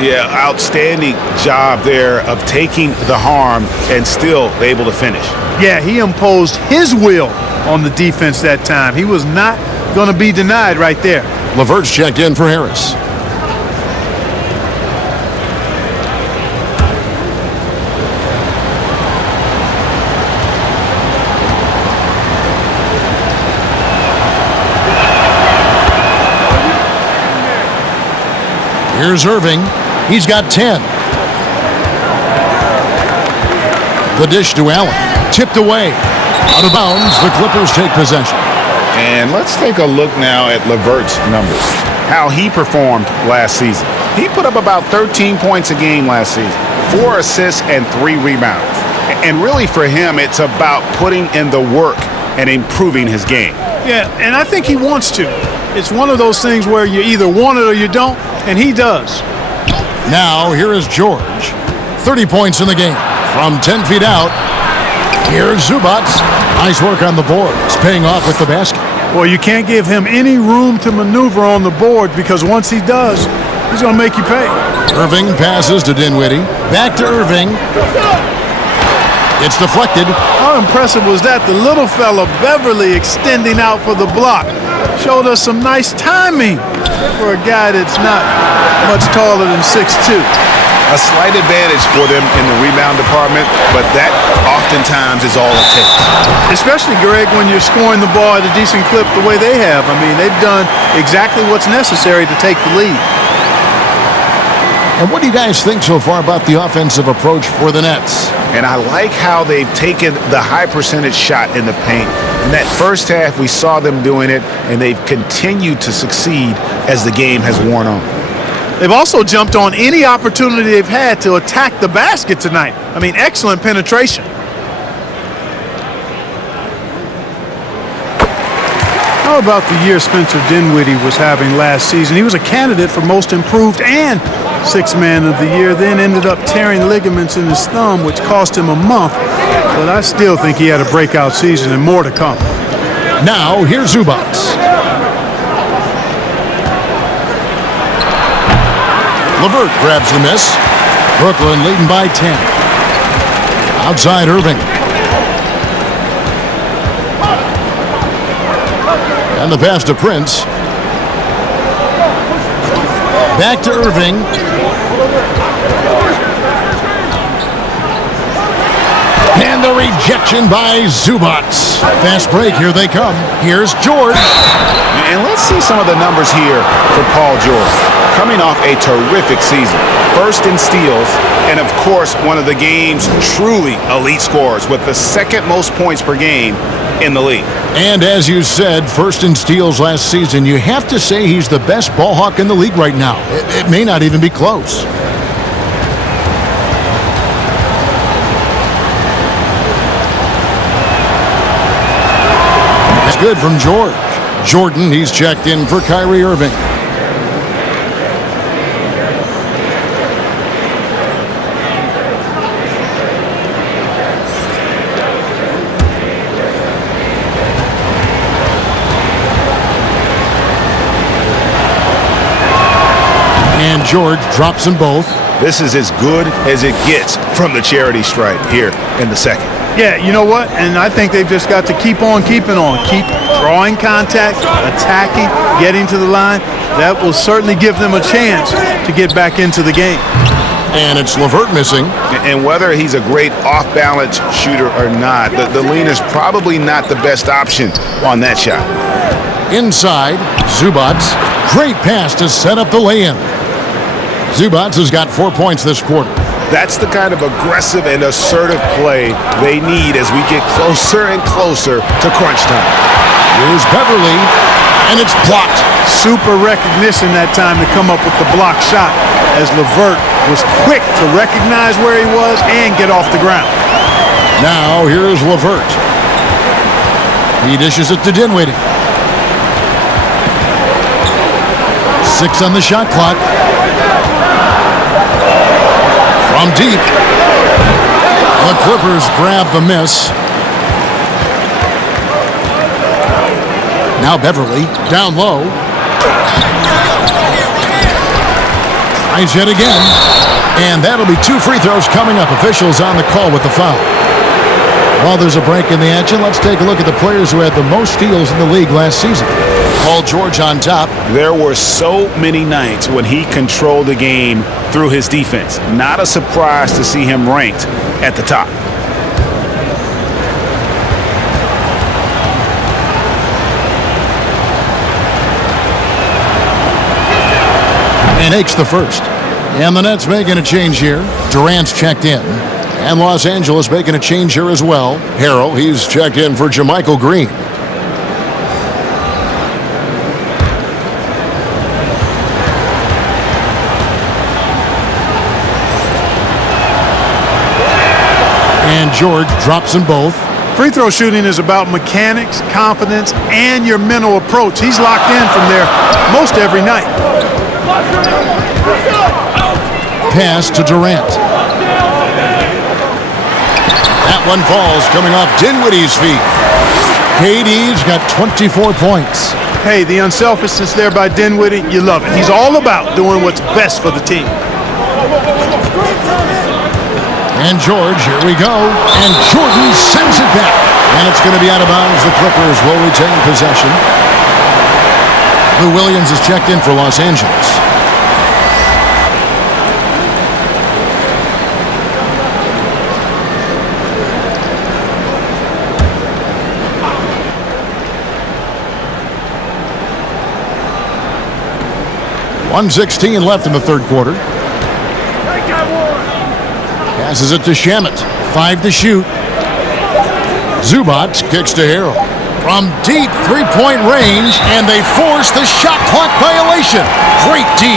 Yeah, outstanding job there of taking the harm and still able to finish. Yeah, he imposed his will on the defense that time. He was not going to be denied right there. LeVert's checked in for Harris. Here's Irving. He's got 10. The dish to Allen. Tipped away. Out of bounds, the Clippers take possession. And let's take a look now at LeVert's numbers. How he performed last season. He put up about 13 points a game last season. 4 assists and 3 rebounds. And really for him, it's about putting in the work and improving his game. Yeah, and I think he wants to. It's one of those things where you either want it or you don't, and he does. Now, here is George. 30 points in the game. From 10 feet out, here's Zubats. Nice work on the boards, paying off with the basket. Well, you can't give him any room to maneuver on the board because once he does, he's going to make you pay. Irving passes to Dinwiddie. Back to Irving. It's deflected. How impressive was that? The little fella, Beverly, extending out for the block. Showed us some nice timing for a guy that's not much taller than 6'2". A slight advantage for them in the rebound department, but that oftentimes is all it takes. Especially, Greg, when you're scoring the ball at a decent clip the way they have. I mean, they've done exactly what's necessary to take the lead. And what do you guys think so far about the offensive approach for the Nets? And I like how they've taken the high percentage shot in the paint. In that first half, we saw them doing it, and they've continued to succeed as the game has worn on. They've also jumped on any opportunity they've had to attack the basket tonight. I mean, excellent penetration. How about the year Spencer Dinwiddie was having last season? He was a candidate for most improved and sixth man of the year, then ended up tearing ligaments in his thumb, which cost him a month. But I still think he had a breakout season and more to come. Now, here's Zubats. LeVert grabs the miss. Brooklyn leading by 10. Outside Irving. And the pass to Prince. Back to Irving. And the rejection by Zubats. Fast break, here they come. Here's George. And let's see some of the numbers here for Paul George. Coming off a terrific season. First in steals, and of course, one of the game's truly elite scorers with the second most points per game in the league. And as you said, first in steals last season, you have to say he's the best ball hawk in the league right now. It may not even be close. It's good from George. Jordan, he's checked in for Kyrie Irving. And George drops them both. This is as good as it gets from the charity stripe here in the second. Yeah, you know what? And I think they've just got to keep on keeping on. Keep drawing contact, attacking, getting to the line. That will certainly give them a chance to get back into the game. And it's LeVert missing. And whether he's a great off-balance shooter or not, the lean is probably not the best option on that shot. Inside, Zubac. Great pass to set up the lay-in. Zubac has got 4 points this quarter. That's the kind of aggressive and assertive play they need as we get closer and closer to crunch time. Here's Beverly, and it's blocked. Super recognition that time to come up with the block shot as LeVert was quick to recognize where he was and get off the ground. Now here's LeVert. He dishes it to Dinwiddie. 6 on the shot clock. From deep. The Clippers grab the miss. Now Beverly down low. Tries yet again. And that'll be 2 free throws coming up. Officials on the call with the foul. While there's a break in the action, let's take a look at the players who had the most steals in the league last season. Paul George on top. There were so many nights when he controlled the game through his defense. Not a surprise to see him ranked at the top. And takes the first. And the Nets making a change here. Durant's checked in. And Los Angeles making a change here as well. Harrell, he's checked in for JaMychal Green. And George drops them both. Free throw shooting is about mechanics, confidence, and your mental approach. He's locked in from there most every night. Pass to Durant. That one falls coming off Dinwiddie's feet. KD's got 24 points. Hey, the unselfishness there by Dinwiddie, you love it. He's all about doing what's best for the team. And George, here we go. And Jordan sends it back. And it's going to be out of bounds. The Clippers will retain possession. Lou Williams is checked in for Los Angeles. .116 left in the third quarter. Passes it to Shamet. 5 to shoot. Zubac kicks to Harrell. From deep three-point range, and they force the shot clock violation. Great D.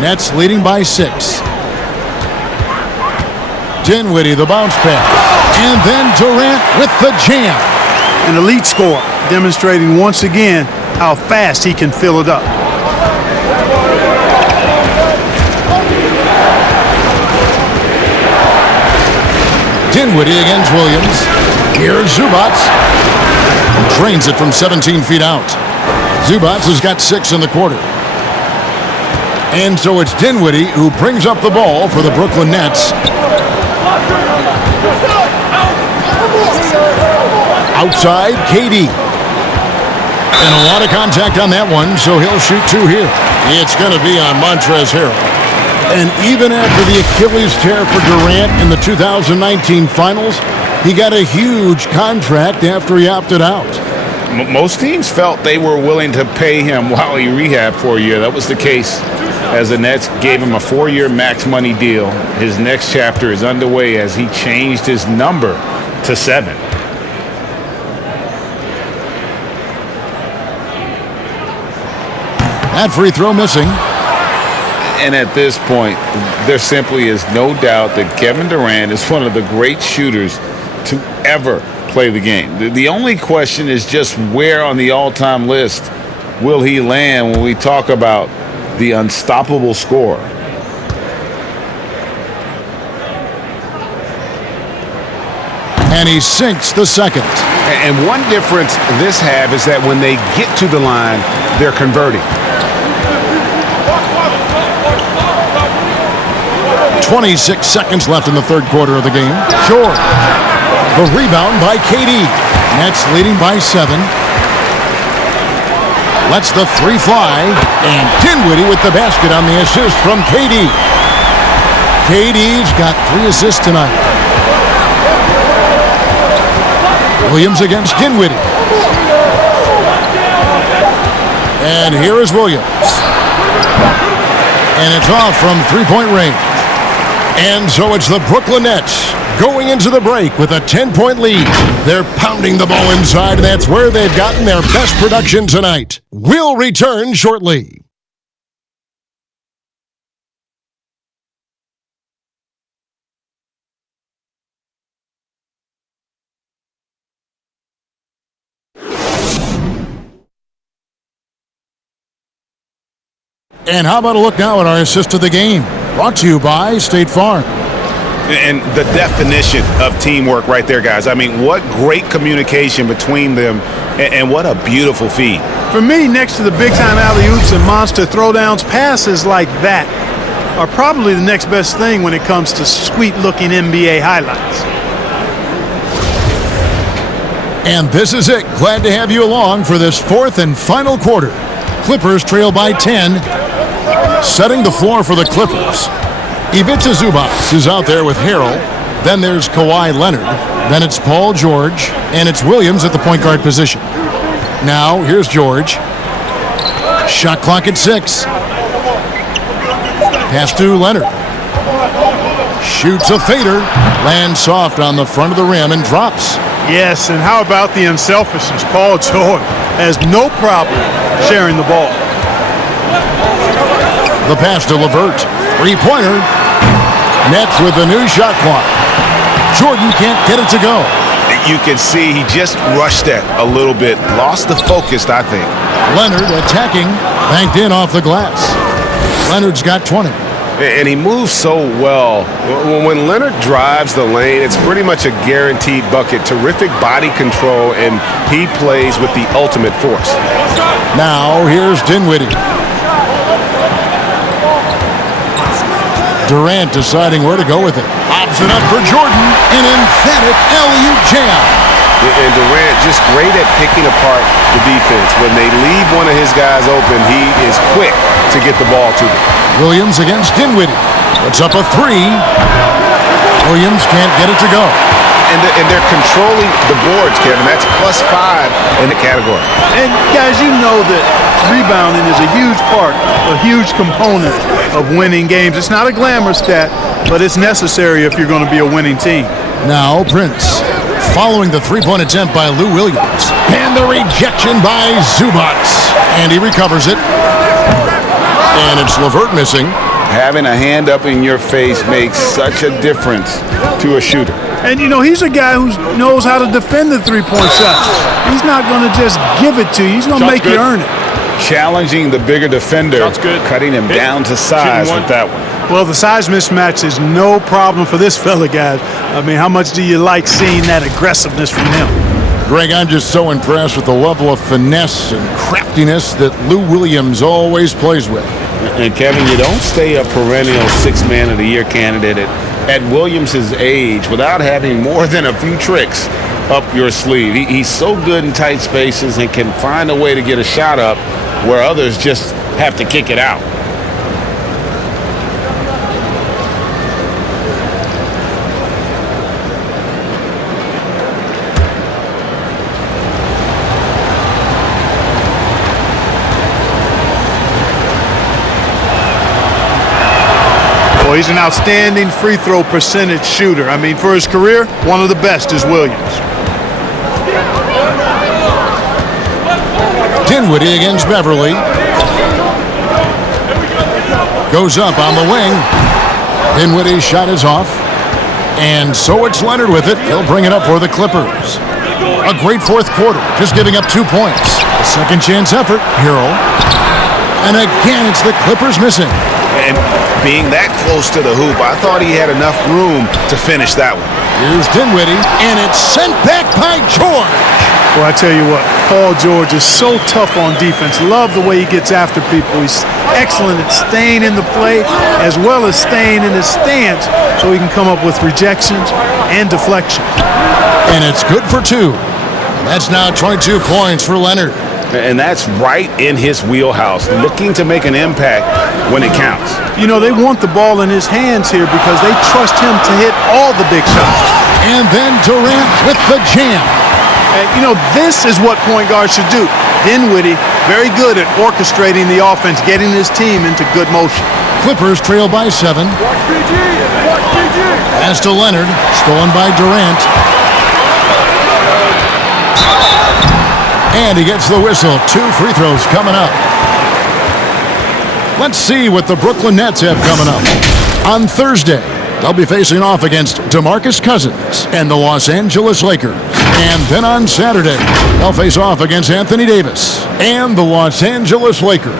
Nets leading by 6. Dinwiddie, the bounce pass. And then Durant with the jam. An elite scorer, demonstrating once again how fast he can fill it up. Dinwiddie against Williams. Here's Zubac. Drains it from 17 feet out. Zubac has got 6 in the quarter. And so it's Dinwiddie who brings up the ball for the Brooklyn Nets. Outside, KD. And a lot of contact on that one, so he'll shoot 2 here. It's going to be on Montrezl Harrell. And even after the Achilles tear for Durant in the 2019 finals, he got a huge contract after he opted out. Most teams felt they were willing to pay him while he rehabbed for a year. That was the case as the Nets gave him a 4-year max money deal. His next chapter is underway as he changed his number to 7. That free throw missing. And at this point, there simply is no doubt that Kevin Durant is one of the great shooters to ever play the game. The only question is just where on the all-time list will he land when we talk about the unstoppable scorer. And he sinks the second. And one difference this have is that when they get to the line, they're converting. 26 seconds left in the third quarter of the game. George. The rebound by KD. Nets leading by 7. Lets the 3 fly. And Dinwiddie with the basket on the assist from KD. KD's got 3 assists tonight. Williams against Dinwiddie. And here is Williams. And it's off from 3-point range. And so it's the Brooklyn Nets going into the break with a 10-point lead. They're pounding the ball inside, and that's where they've gotten their best production tonight. We'll return shortly. And how about a look now at our assist of the game? Brought to you by State Farm. And the definition of teamwork right there, guys. I mean, what great communication between them, and what a beautiful feed. For me, next to the big-time alley-oops and monster throwdowns, passes like that are probably the next best thing when it comes to sweet-looking NBA highlights. And this is it. Glad to have you along for this fourth and final quarter. Clippers trail by 10. Setting the floor for the Clippers. Ivica Zubac is out there with Harrell. Then there's Kawhi Leonard. Then it's Paul George. And it's Williams at the point guard position. Now, here's George. Shot clock at 6. Pass to Leonard. Shoots a fader. Lands soft on the front of the rim and drops. Yes, and how about the unselfishness? Paul George has no problem sharing the ball. The pass to LeVert. 3-pointer. Nets with the new shot clock. Jordan can't get it to go. You can see he just rushed that a little bit. Lost the focus, I think. Leonard attacking. Banked in off the glass. Leonard's got 20. And he moves so well. When Leonard drives the lane, it's pretty much a guaranteed bucket. Terrific body control, and he plays with the ultimate force. Now, here's Dinwiddie. Durant deciding where to go with it. Lobs it up for Jordan. An emphatic alley-oop jam. And Durant just great at picking apart the defense. When they leave one of his guys open, he is quick to get the ball to them. Williams against Dinwiddie. Puts up a 3. Williams can't get it to go. And they're controlling the boards, Kevin. That's +5 in the category. And guys, you know that rebounding is a huge part, a huge component of winning games. It's not a glamour stat, but it's necessary if you're going to be a winning team. Now Prince, following the 3-point attempt by Lou Williams. And the rejection by Zubac. And he recovers it. And it's LeVert missing. Having a hand up in your face makes such a difference to a shooter. And, you know, he's a guy who knows how to defend the three-point shot. He's not going to just give it to you. He's going to make you earn it. Challenging the bigger defender, cutting him down to size with that one. Well, the size mismatch is no problem for this fella, guys. I mean, how much do you like seeing that aggressiveness from him? Greg, I'm just so impressed with the level of finesse and craftiness that Lou Williams always plays with. And Kevin, you don't stay a perennial 6th Man of the Year candidate at Williams' age without having more than a few tricks up your sleeve. He's so good in tight spaces and can find a way to get a shot up where others just have to kick it out. He's an outstanding free throw percentage shooter. I mean, for his career, one of the best is Williams. Dinwiddie against Beverly. Goes up on the wing. Dinwiddie's shot is off. And so it's Leonard with it. He'll bring it up for the Clippers. A great fourth quarter, just giving up 2 points. A second chance effort, Hero. And again, it's the Clippers missing. And being that close to the hoop, I thought he had enough room to finish that one. Here's Dinwiddie, and it's sent back by George. Well, I tell you what, Paul George is so tough on defense. Love the way he gets after people. He's excellent at staying in the play as well as staying in his stance so he can come up with rejections and deflections. And it's good for 2. And that's now 22 points for Leonard. And that's right in his wheelhouse, looking to make an impact when it counts. You know, they want the ball in his hands here because they trust him to hit all the big shots. And then Durant with the jam. And, you know, this is what point guards should do. Dinwiddie, very good at orchestrating the offense, getting his team into good motion. Clippers trail by 7. Pass to Leonard, stolen by Durant. And he gets the whistle. 2 free throws coming up. Let's see what the Brooklyn Nets have coming up. On Thursday, they'll be facing off against DeMarcus Cousins and the Los Angeles Lakers. And then on Saturday, they'll face off against Anthony Davis and the Los Angeles Lakers.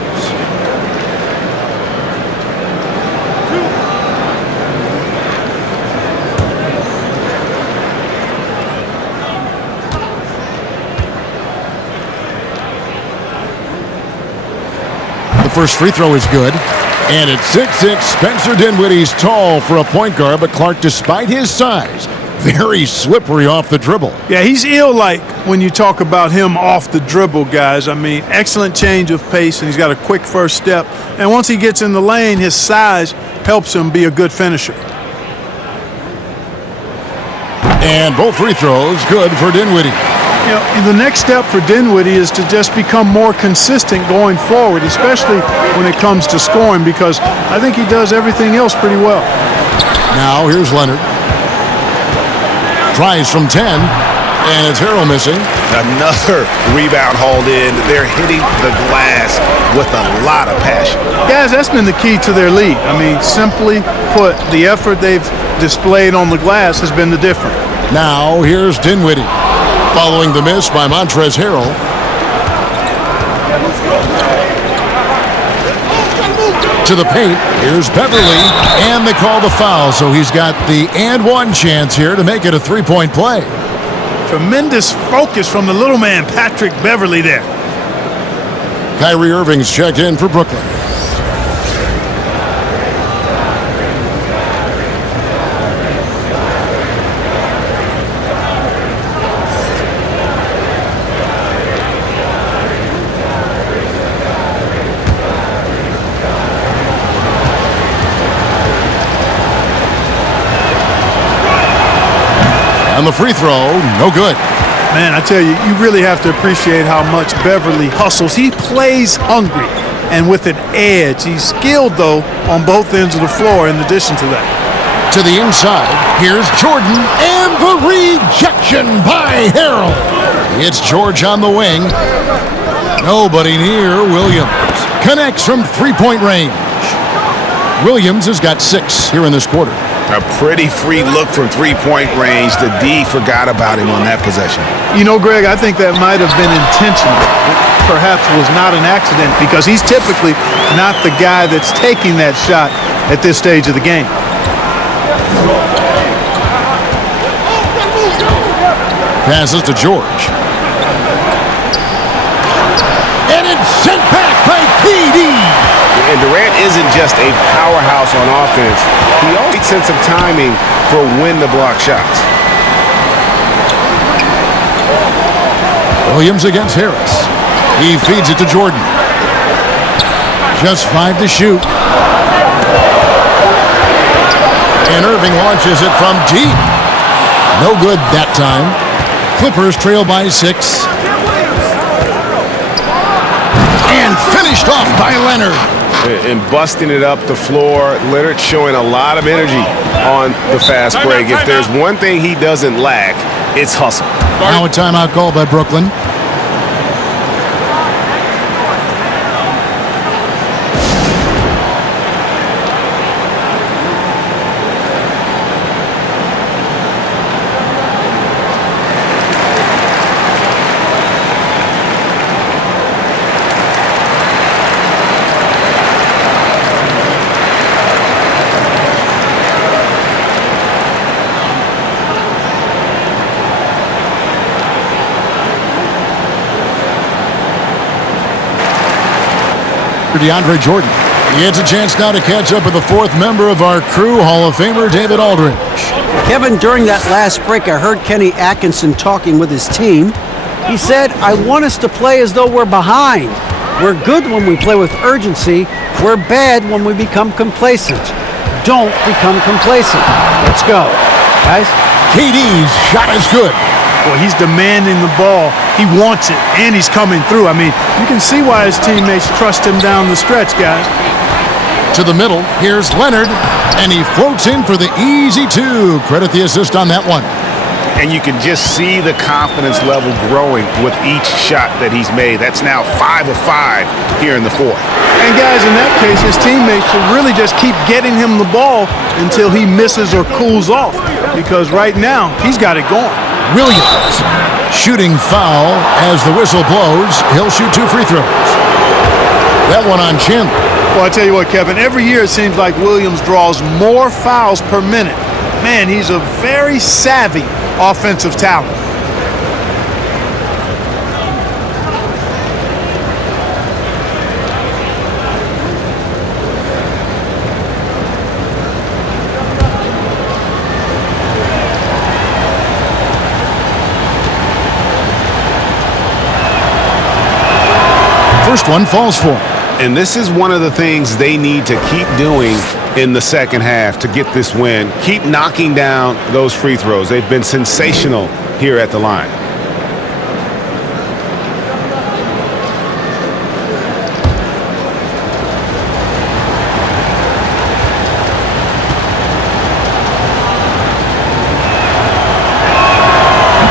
The first free throw is good. And at 6'6", Spencer Dinwiddie's tall for a point guard, but Clark, despite his size, very slippery off the dribble. Yeah, he's ill-like when you talk about him off the dribble, guys. I mean, excellent change of pace, and he's got a quick first step. And once he gets in the lane, his size helps him be a good finisher. And both free throws good for Dinwiddie. You know, the next step for Dinwiddie is to just become more consistent going forward, especially when it comes to scoring, because I think he does everything else pretty well. Now here's Leonard. Tries from 10, and it's Harrell missing. Another rebound hauled in. They're hitting the glass with a lot of passion. Guys, that's been the key to their lead. I mean, simply put, the effort they've displayed on the glass has been the difference. Now here's Dinwiddie. Following the miss by Montrezl Harrell. To the paint, here's Beverly, and they call the foul, so he's got the and one chance here to make it a three-point play. Tremendous focus from the little man, Patrick Beverly there. Kyrie Irving's checked in for Brooklyn. And the free throw, no good. Man, I tell you, you really have to appreciate how much Beverly hustles. He plays hungry and with an edge. He's skilled, though, on both ends of the floor in addition to that. To the inside, here's Jordan, and the rejection by Harrell. It's George on the wing. Nobody near Williams. Connects from three-point range. Williams has got 6 here in this quarter. A pretty free look from three-point range. The D forgot about him on that possession. You know, Greg, I think that might have been intentional. It perhaps was not an accident because he's typically not the guy that's taking that shot at this stage of the game. Passes to George. And it's sent back by PD. And Durant isn't just a powerhouse on offense. He also makes sense of timing for when to block shots. Williams against Harris. He feeds it to Jordan. Just 5 to shoot. And Irving launches it from deep. No good that time. Clippers trail by 6. And finished off by Leonard. and busting it up the floor. Leonard showing a lot of energy on the fast break. If there's one thing he doesn't lack, it's hustle. Now a timeout called by Brooklyn. DeAndre Jordan. He gets a chance now to catch up with the fourth member of our crew, Hall of Famer David Aldridge. Kevin, during that last break, I heard Kenny Atkinson talking with his team. He said, I want us to play as though we're behind. We're good when we play with urgency. We're bad when we become complacent. Don't become complacent. Let's go, guys. KD's shot is good. Well, he's demanding the ball. He wants it, and he's coming through. I mean, you can see why his teammates trust him down the stretch, guys. To the middle, here's Leonard, and he floats in for the easy two. Credit the assist on that one. And you can just see the confidence level growing with each shot that he's made. That's now 5 of 5 here in the fourth. And guys, in that case, his teammates should really just keep getting him the ball until he misses or cools off, because right now, he's got it going. Williams, shooting foul as the whistle blows. He'll shoot 2 free throws. That one on Chandler. Well, I tell you what, Kevin, every year it seems like Williams draws more fouls per minute. Man, he's a very savvy offensive talent. First one falls for him. And this is one of the things they need to keep doing in the second half to get this win. Keep knocking down those free throws. They've been sensational here at the line.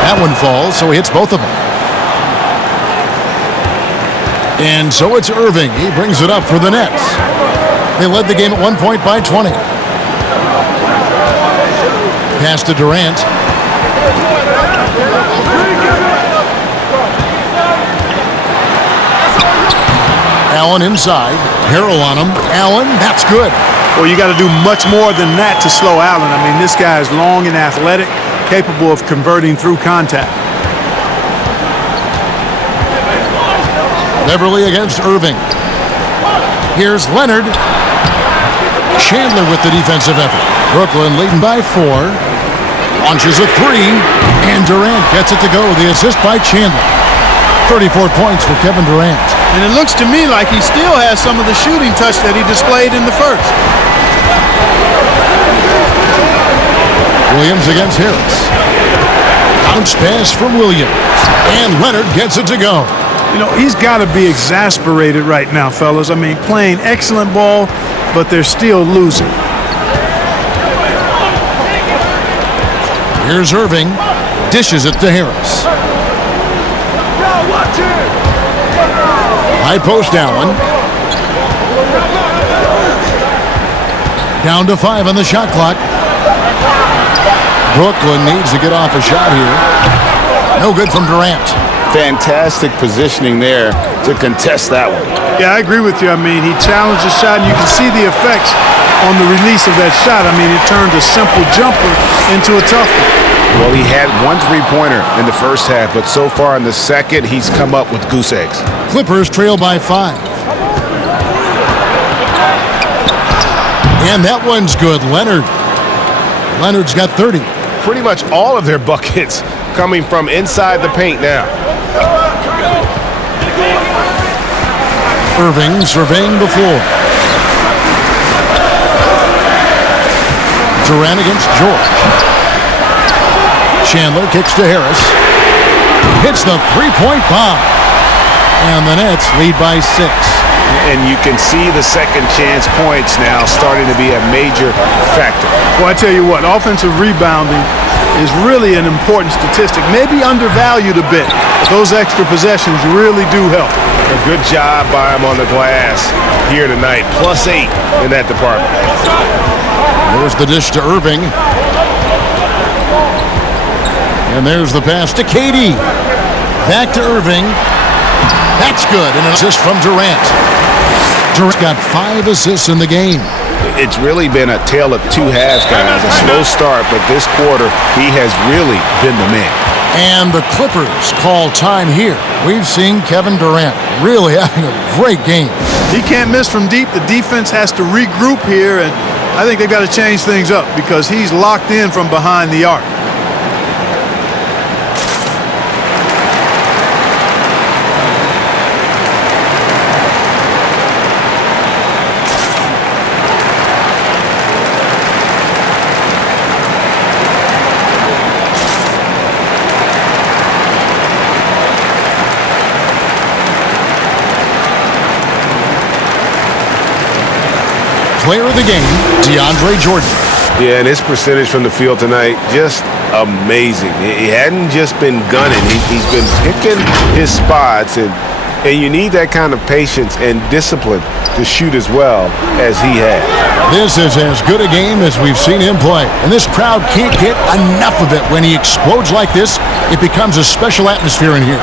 That one falls, so he hits both of them. And so it's Irving. He brings it up for the Nets. They led the game at 1 point by 20. Pass to Durant. Allen inside. Harrell on him. Allen, that's good. Well, you got to do much more than that to slow Allen. I mean, this guy is long and athletic, capable of converting through contact. Beverly against Irving. Here's Leonard. Chandler with the defensive effort. Brooklyn leading by 4. Launches a 3. And Durant gets it to go. The assist by Chandler. 34 points for Kevin Durant. And it looks to me like he still has some of the shooting touch that he displayed in the first. Williams against Harris. Bounce pass from Williams. And Leonard gets it to go. You know, he's got to be exasperated right now, fellas. I mean, playing excellent ball, but they're still losing. Here's Irving. Dishes it to Harris. High post Allen. Down to 5 on the shot clock. Brooklyn needs to get off a shot here. No good from Durant. Fantastic positioning there to contest that one. Yeah, I agree with you. I mean, he challenged the shot, and you can see the effects on the release of that shot. I mean, it turned a simple jumper into a tough one. Well, he had 1 3-pointer in the first half, but so far in the second, he's come up with goose eggs. Clippers trail by 5. And that one's good. Leonard's got 30. Pretty much all of their buckets coming from inside the paint now. Irving surveying the floor. Durant against George. Chandler kicks to Harris. Hits the three-point bomb. And the Nets lead by 6. And you can see the second chance points now starting to be a major factor. Well, I tell you what, offensive rebounding is really an important statistic, maybe undervalued a bit. Those extra possessions really do help. A good job by him on the glass here tonight. +8 in that department. There's the dish to Irving. And there's the pass to Katie. Back to Irving. That's good. And an assist from Durant. Durant got 5 assists in the game. It's really been a tale of two halves, guys. A slow start, but this quarter, he has really been the man. And the Clippers call time here. We've seen Kevin Durant really having a great game. He can't miss from deep. The defense has to regroup here, and I think they've got to change things up because he's locked in from behind the arc. Player of the game, DeAndre Jordan. Yeah, and his percentage from the field tonight, just amazing. He hadn't just been gunning. He's been picking his spots, and you need that kind of patience and discipline to shoot as well as he had. This is as good a game as we've seen him play. And this crowd can't get enough of it. When he explodes like this, it becomes a special atmosphere in here.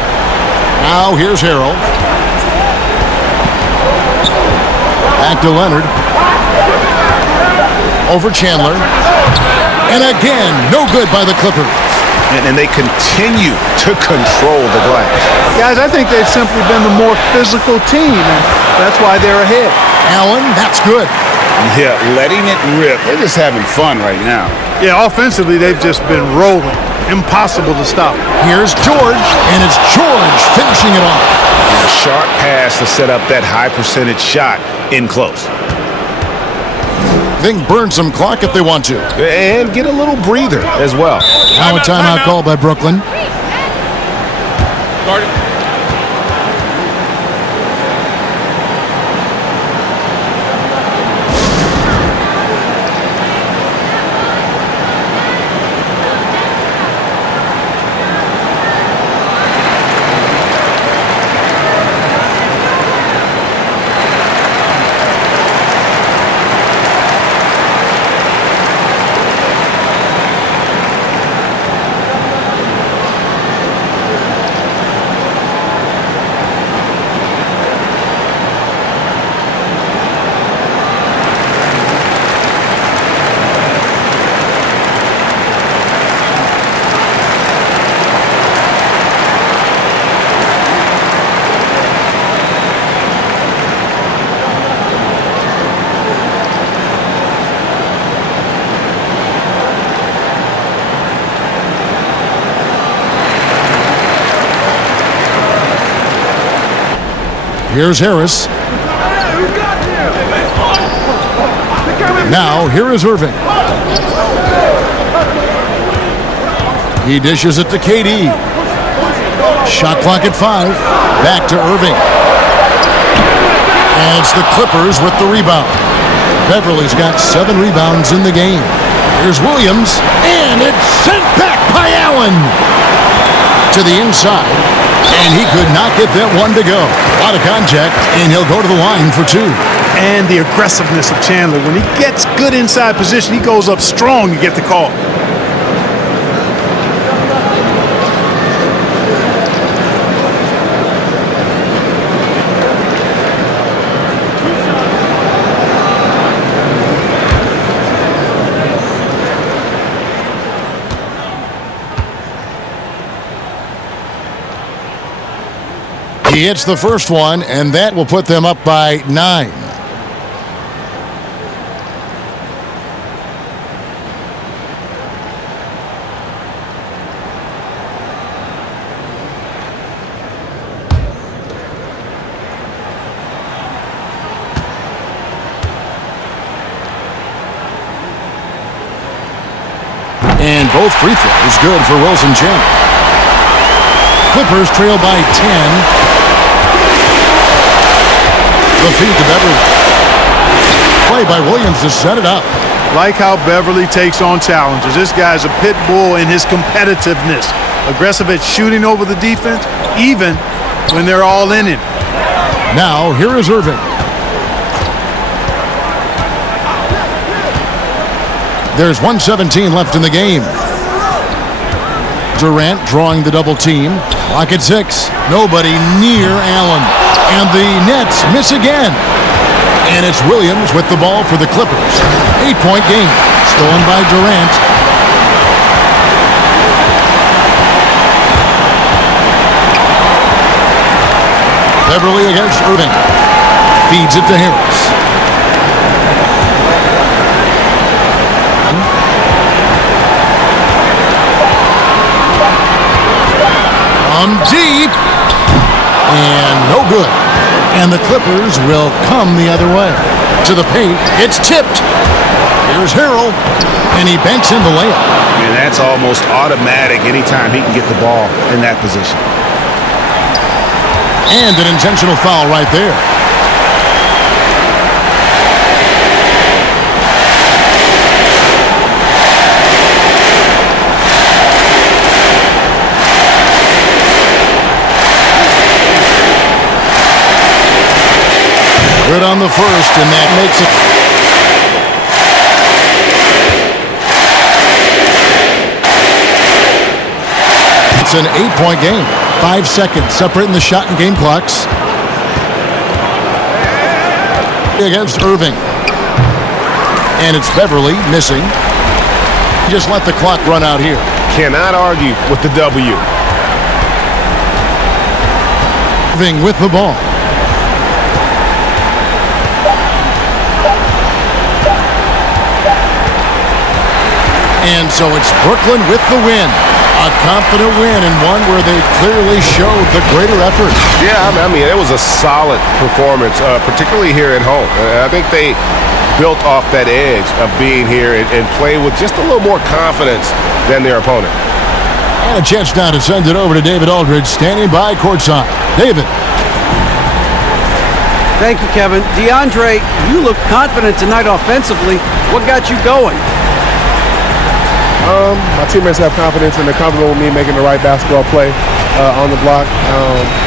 Now here's Harrell. Back to Leonard. Over Chandler. And again, no good by the Clippers. And they continue to control the glass. Guys, I think they've simply been the more physical team, and that's why they're ahead. Allen, that's good. Yeah, letting it rip. They're just having fun right now. Yeah, offensively, they've just been rolling. Impossible to stop. Here's George, and it's George finishing it off. And a sharp pass to set up that high percentage shot in close. They can burn some clock if they want to. And get a little breather as well. Now a timeout call by Brooklyn. Here's Harris. Now, here is Irving. He dishes it to KD. Shot clock at 5. Back to Irving. And it's the Clippers with the rebound. Beverly's got 7 rebounds in the game. Here's Williams. And it's sent back by Allen. To the inside. And he could not get that one to go. A lot of contact, and he'll go to the line for 2. And the aggressiveness of Chandler. When he gets good inside position, he goes up strong to get the call. He hits the first one, and that will put them up by 9. And both free throws good for Wilson Chandler. Clippers trail by 10. The feed to Beverly. Play by Williams to set it up. Like how Beverly takes on challenges. This guy's a pit bull in his competitiveness. Aggressive at shooting over the defense, even when they're all in him. Now, here is Irving. There's 1:17 left in the game. Durant drawing the double team. Clock at 6. Nobody near Allen. And the Nets miss again. And it's Williams with the ball for the Clippers. 8-point game. Stolen by Durant. Beverly against Irving. Feeds it to Harris. From deep. And no good. And the Clippers will come the other way. To the paint. It's tipped. Here's Harrell. And he banks in the layup. And that's almost automatic anytime he can get the ball in that position. And an intentional foul right there. Good on the first, and that makes it. It's an 8-point game. 5 seconds separating the shot and game clocks. Against Irving. And it's Beverly missing. Just let the clock run out here. Cannot argue with the W. Irving with the ball. And so it's Brooklyn with the win. A confident win, and one where they clearly showed the greater effort. Yeah, I mean, it was a solid performance, particularly here at home. I think they built off that edge of being here and played with just a little more confidence than their opponent. And a chance now to send it over to David Aldridge, standing by courtside. David. Thank you, Kevin. DeAndre, you look confident tonight offensively. What got you going? My teammates have confidence and they're comfortable with me making the right basketball play on the block.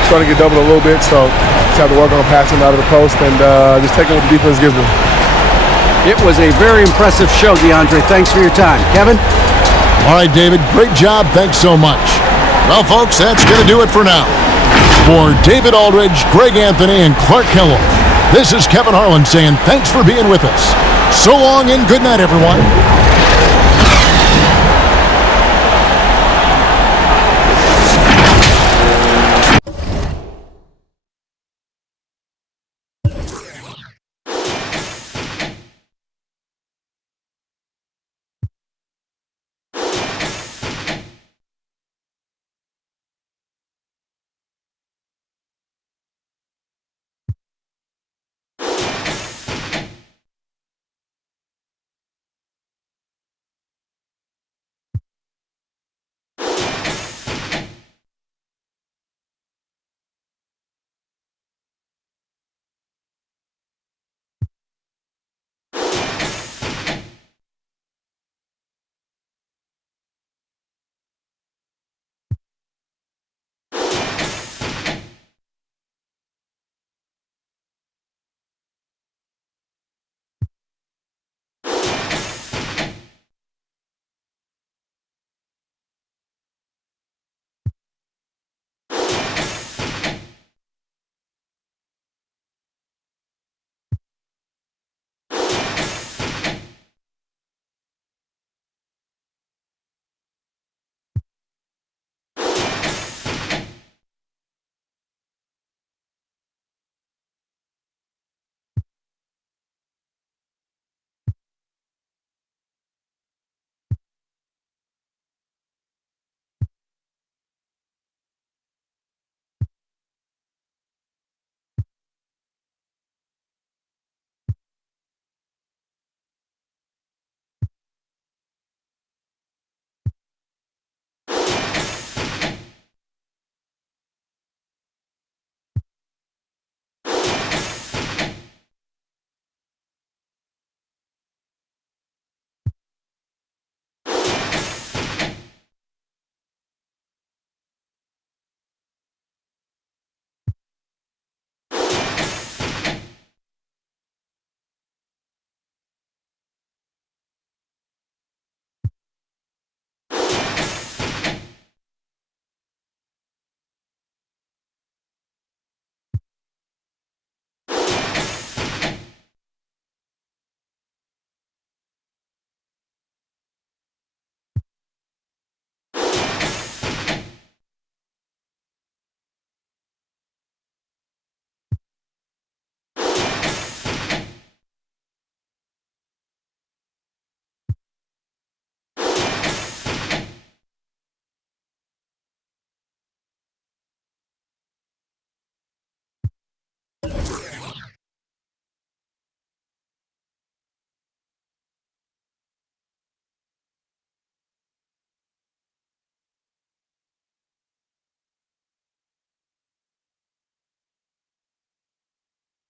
Starting to get doubled a little bit, so just have to work on passing out of the post and just taking what the defense gives me. It was a very impressive show, DeAndre. Thanks for your time. Kevin? All right, David, great job. Thanks so much. Well, folks, that's going to do it for now. For David Aldridge, Greg Anthony, and Clark Kellogg, this is Kevin Harlan saying thanks for being with us. So long and good night, everyone.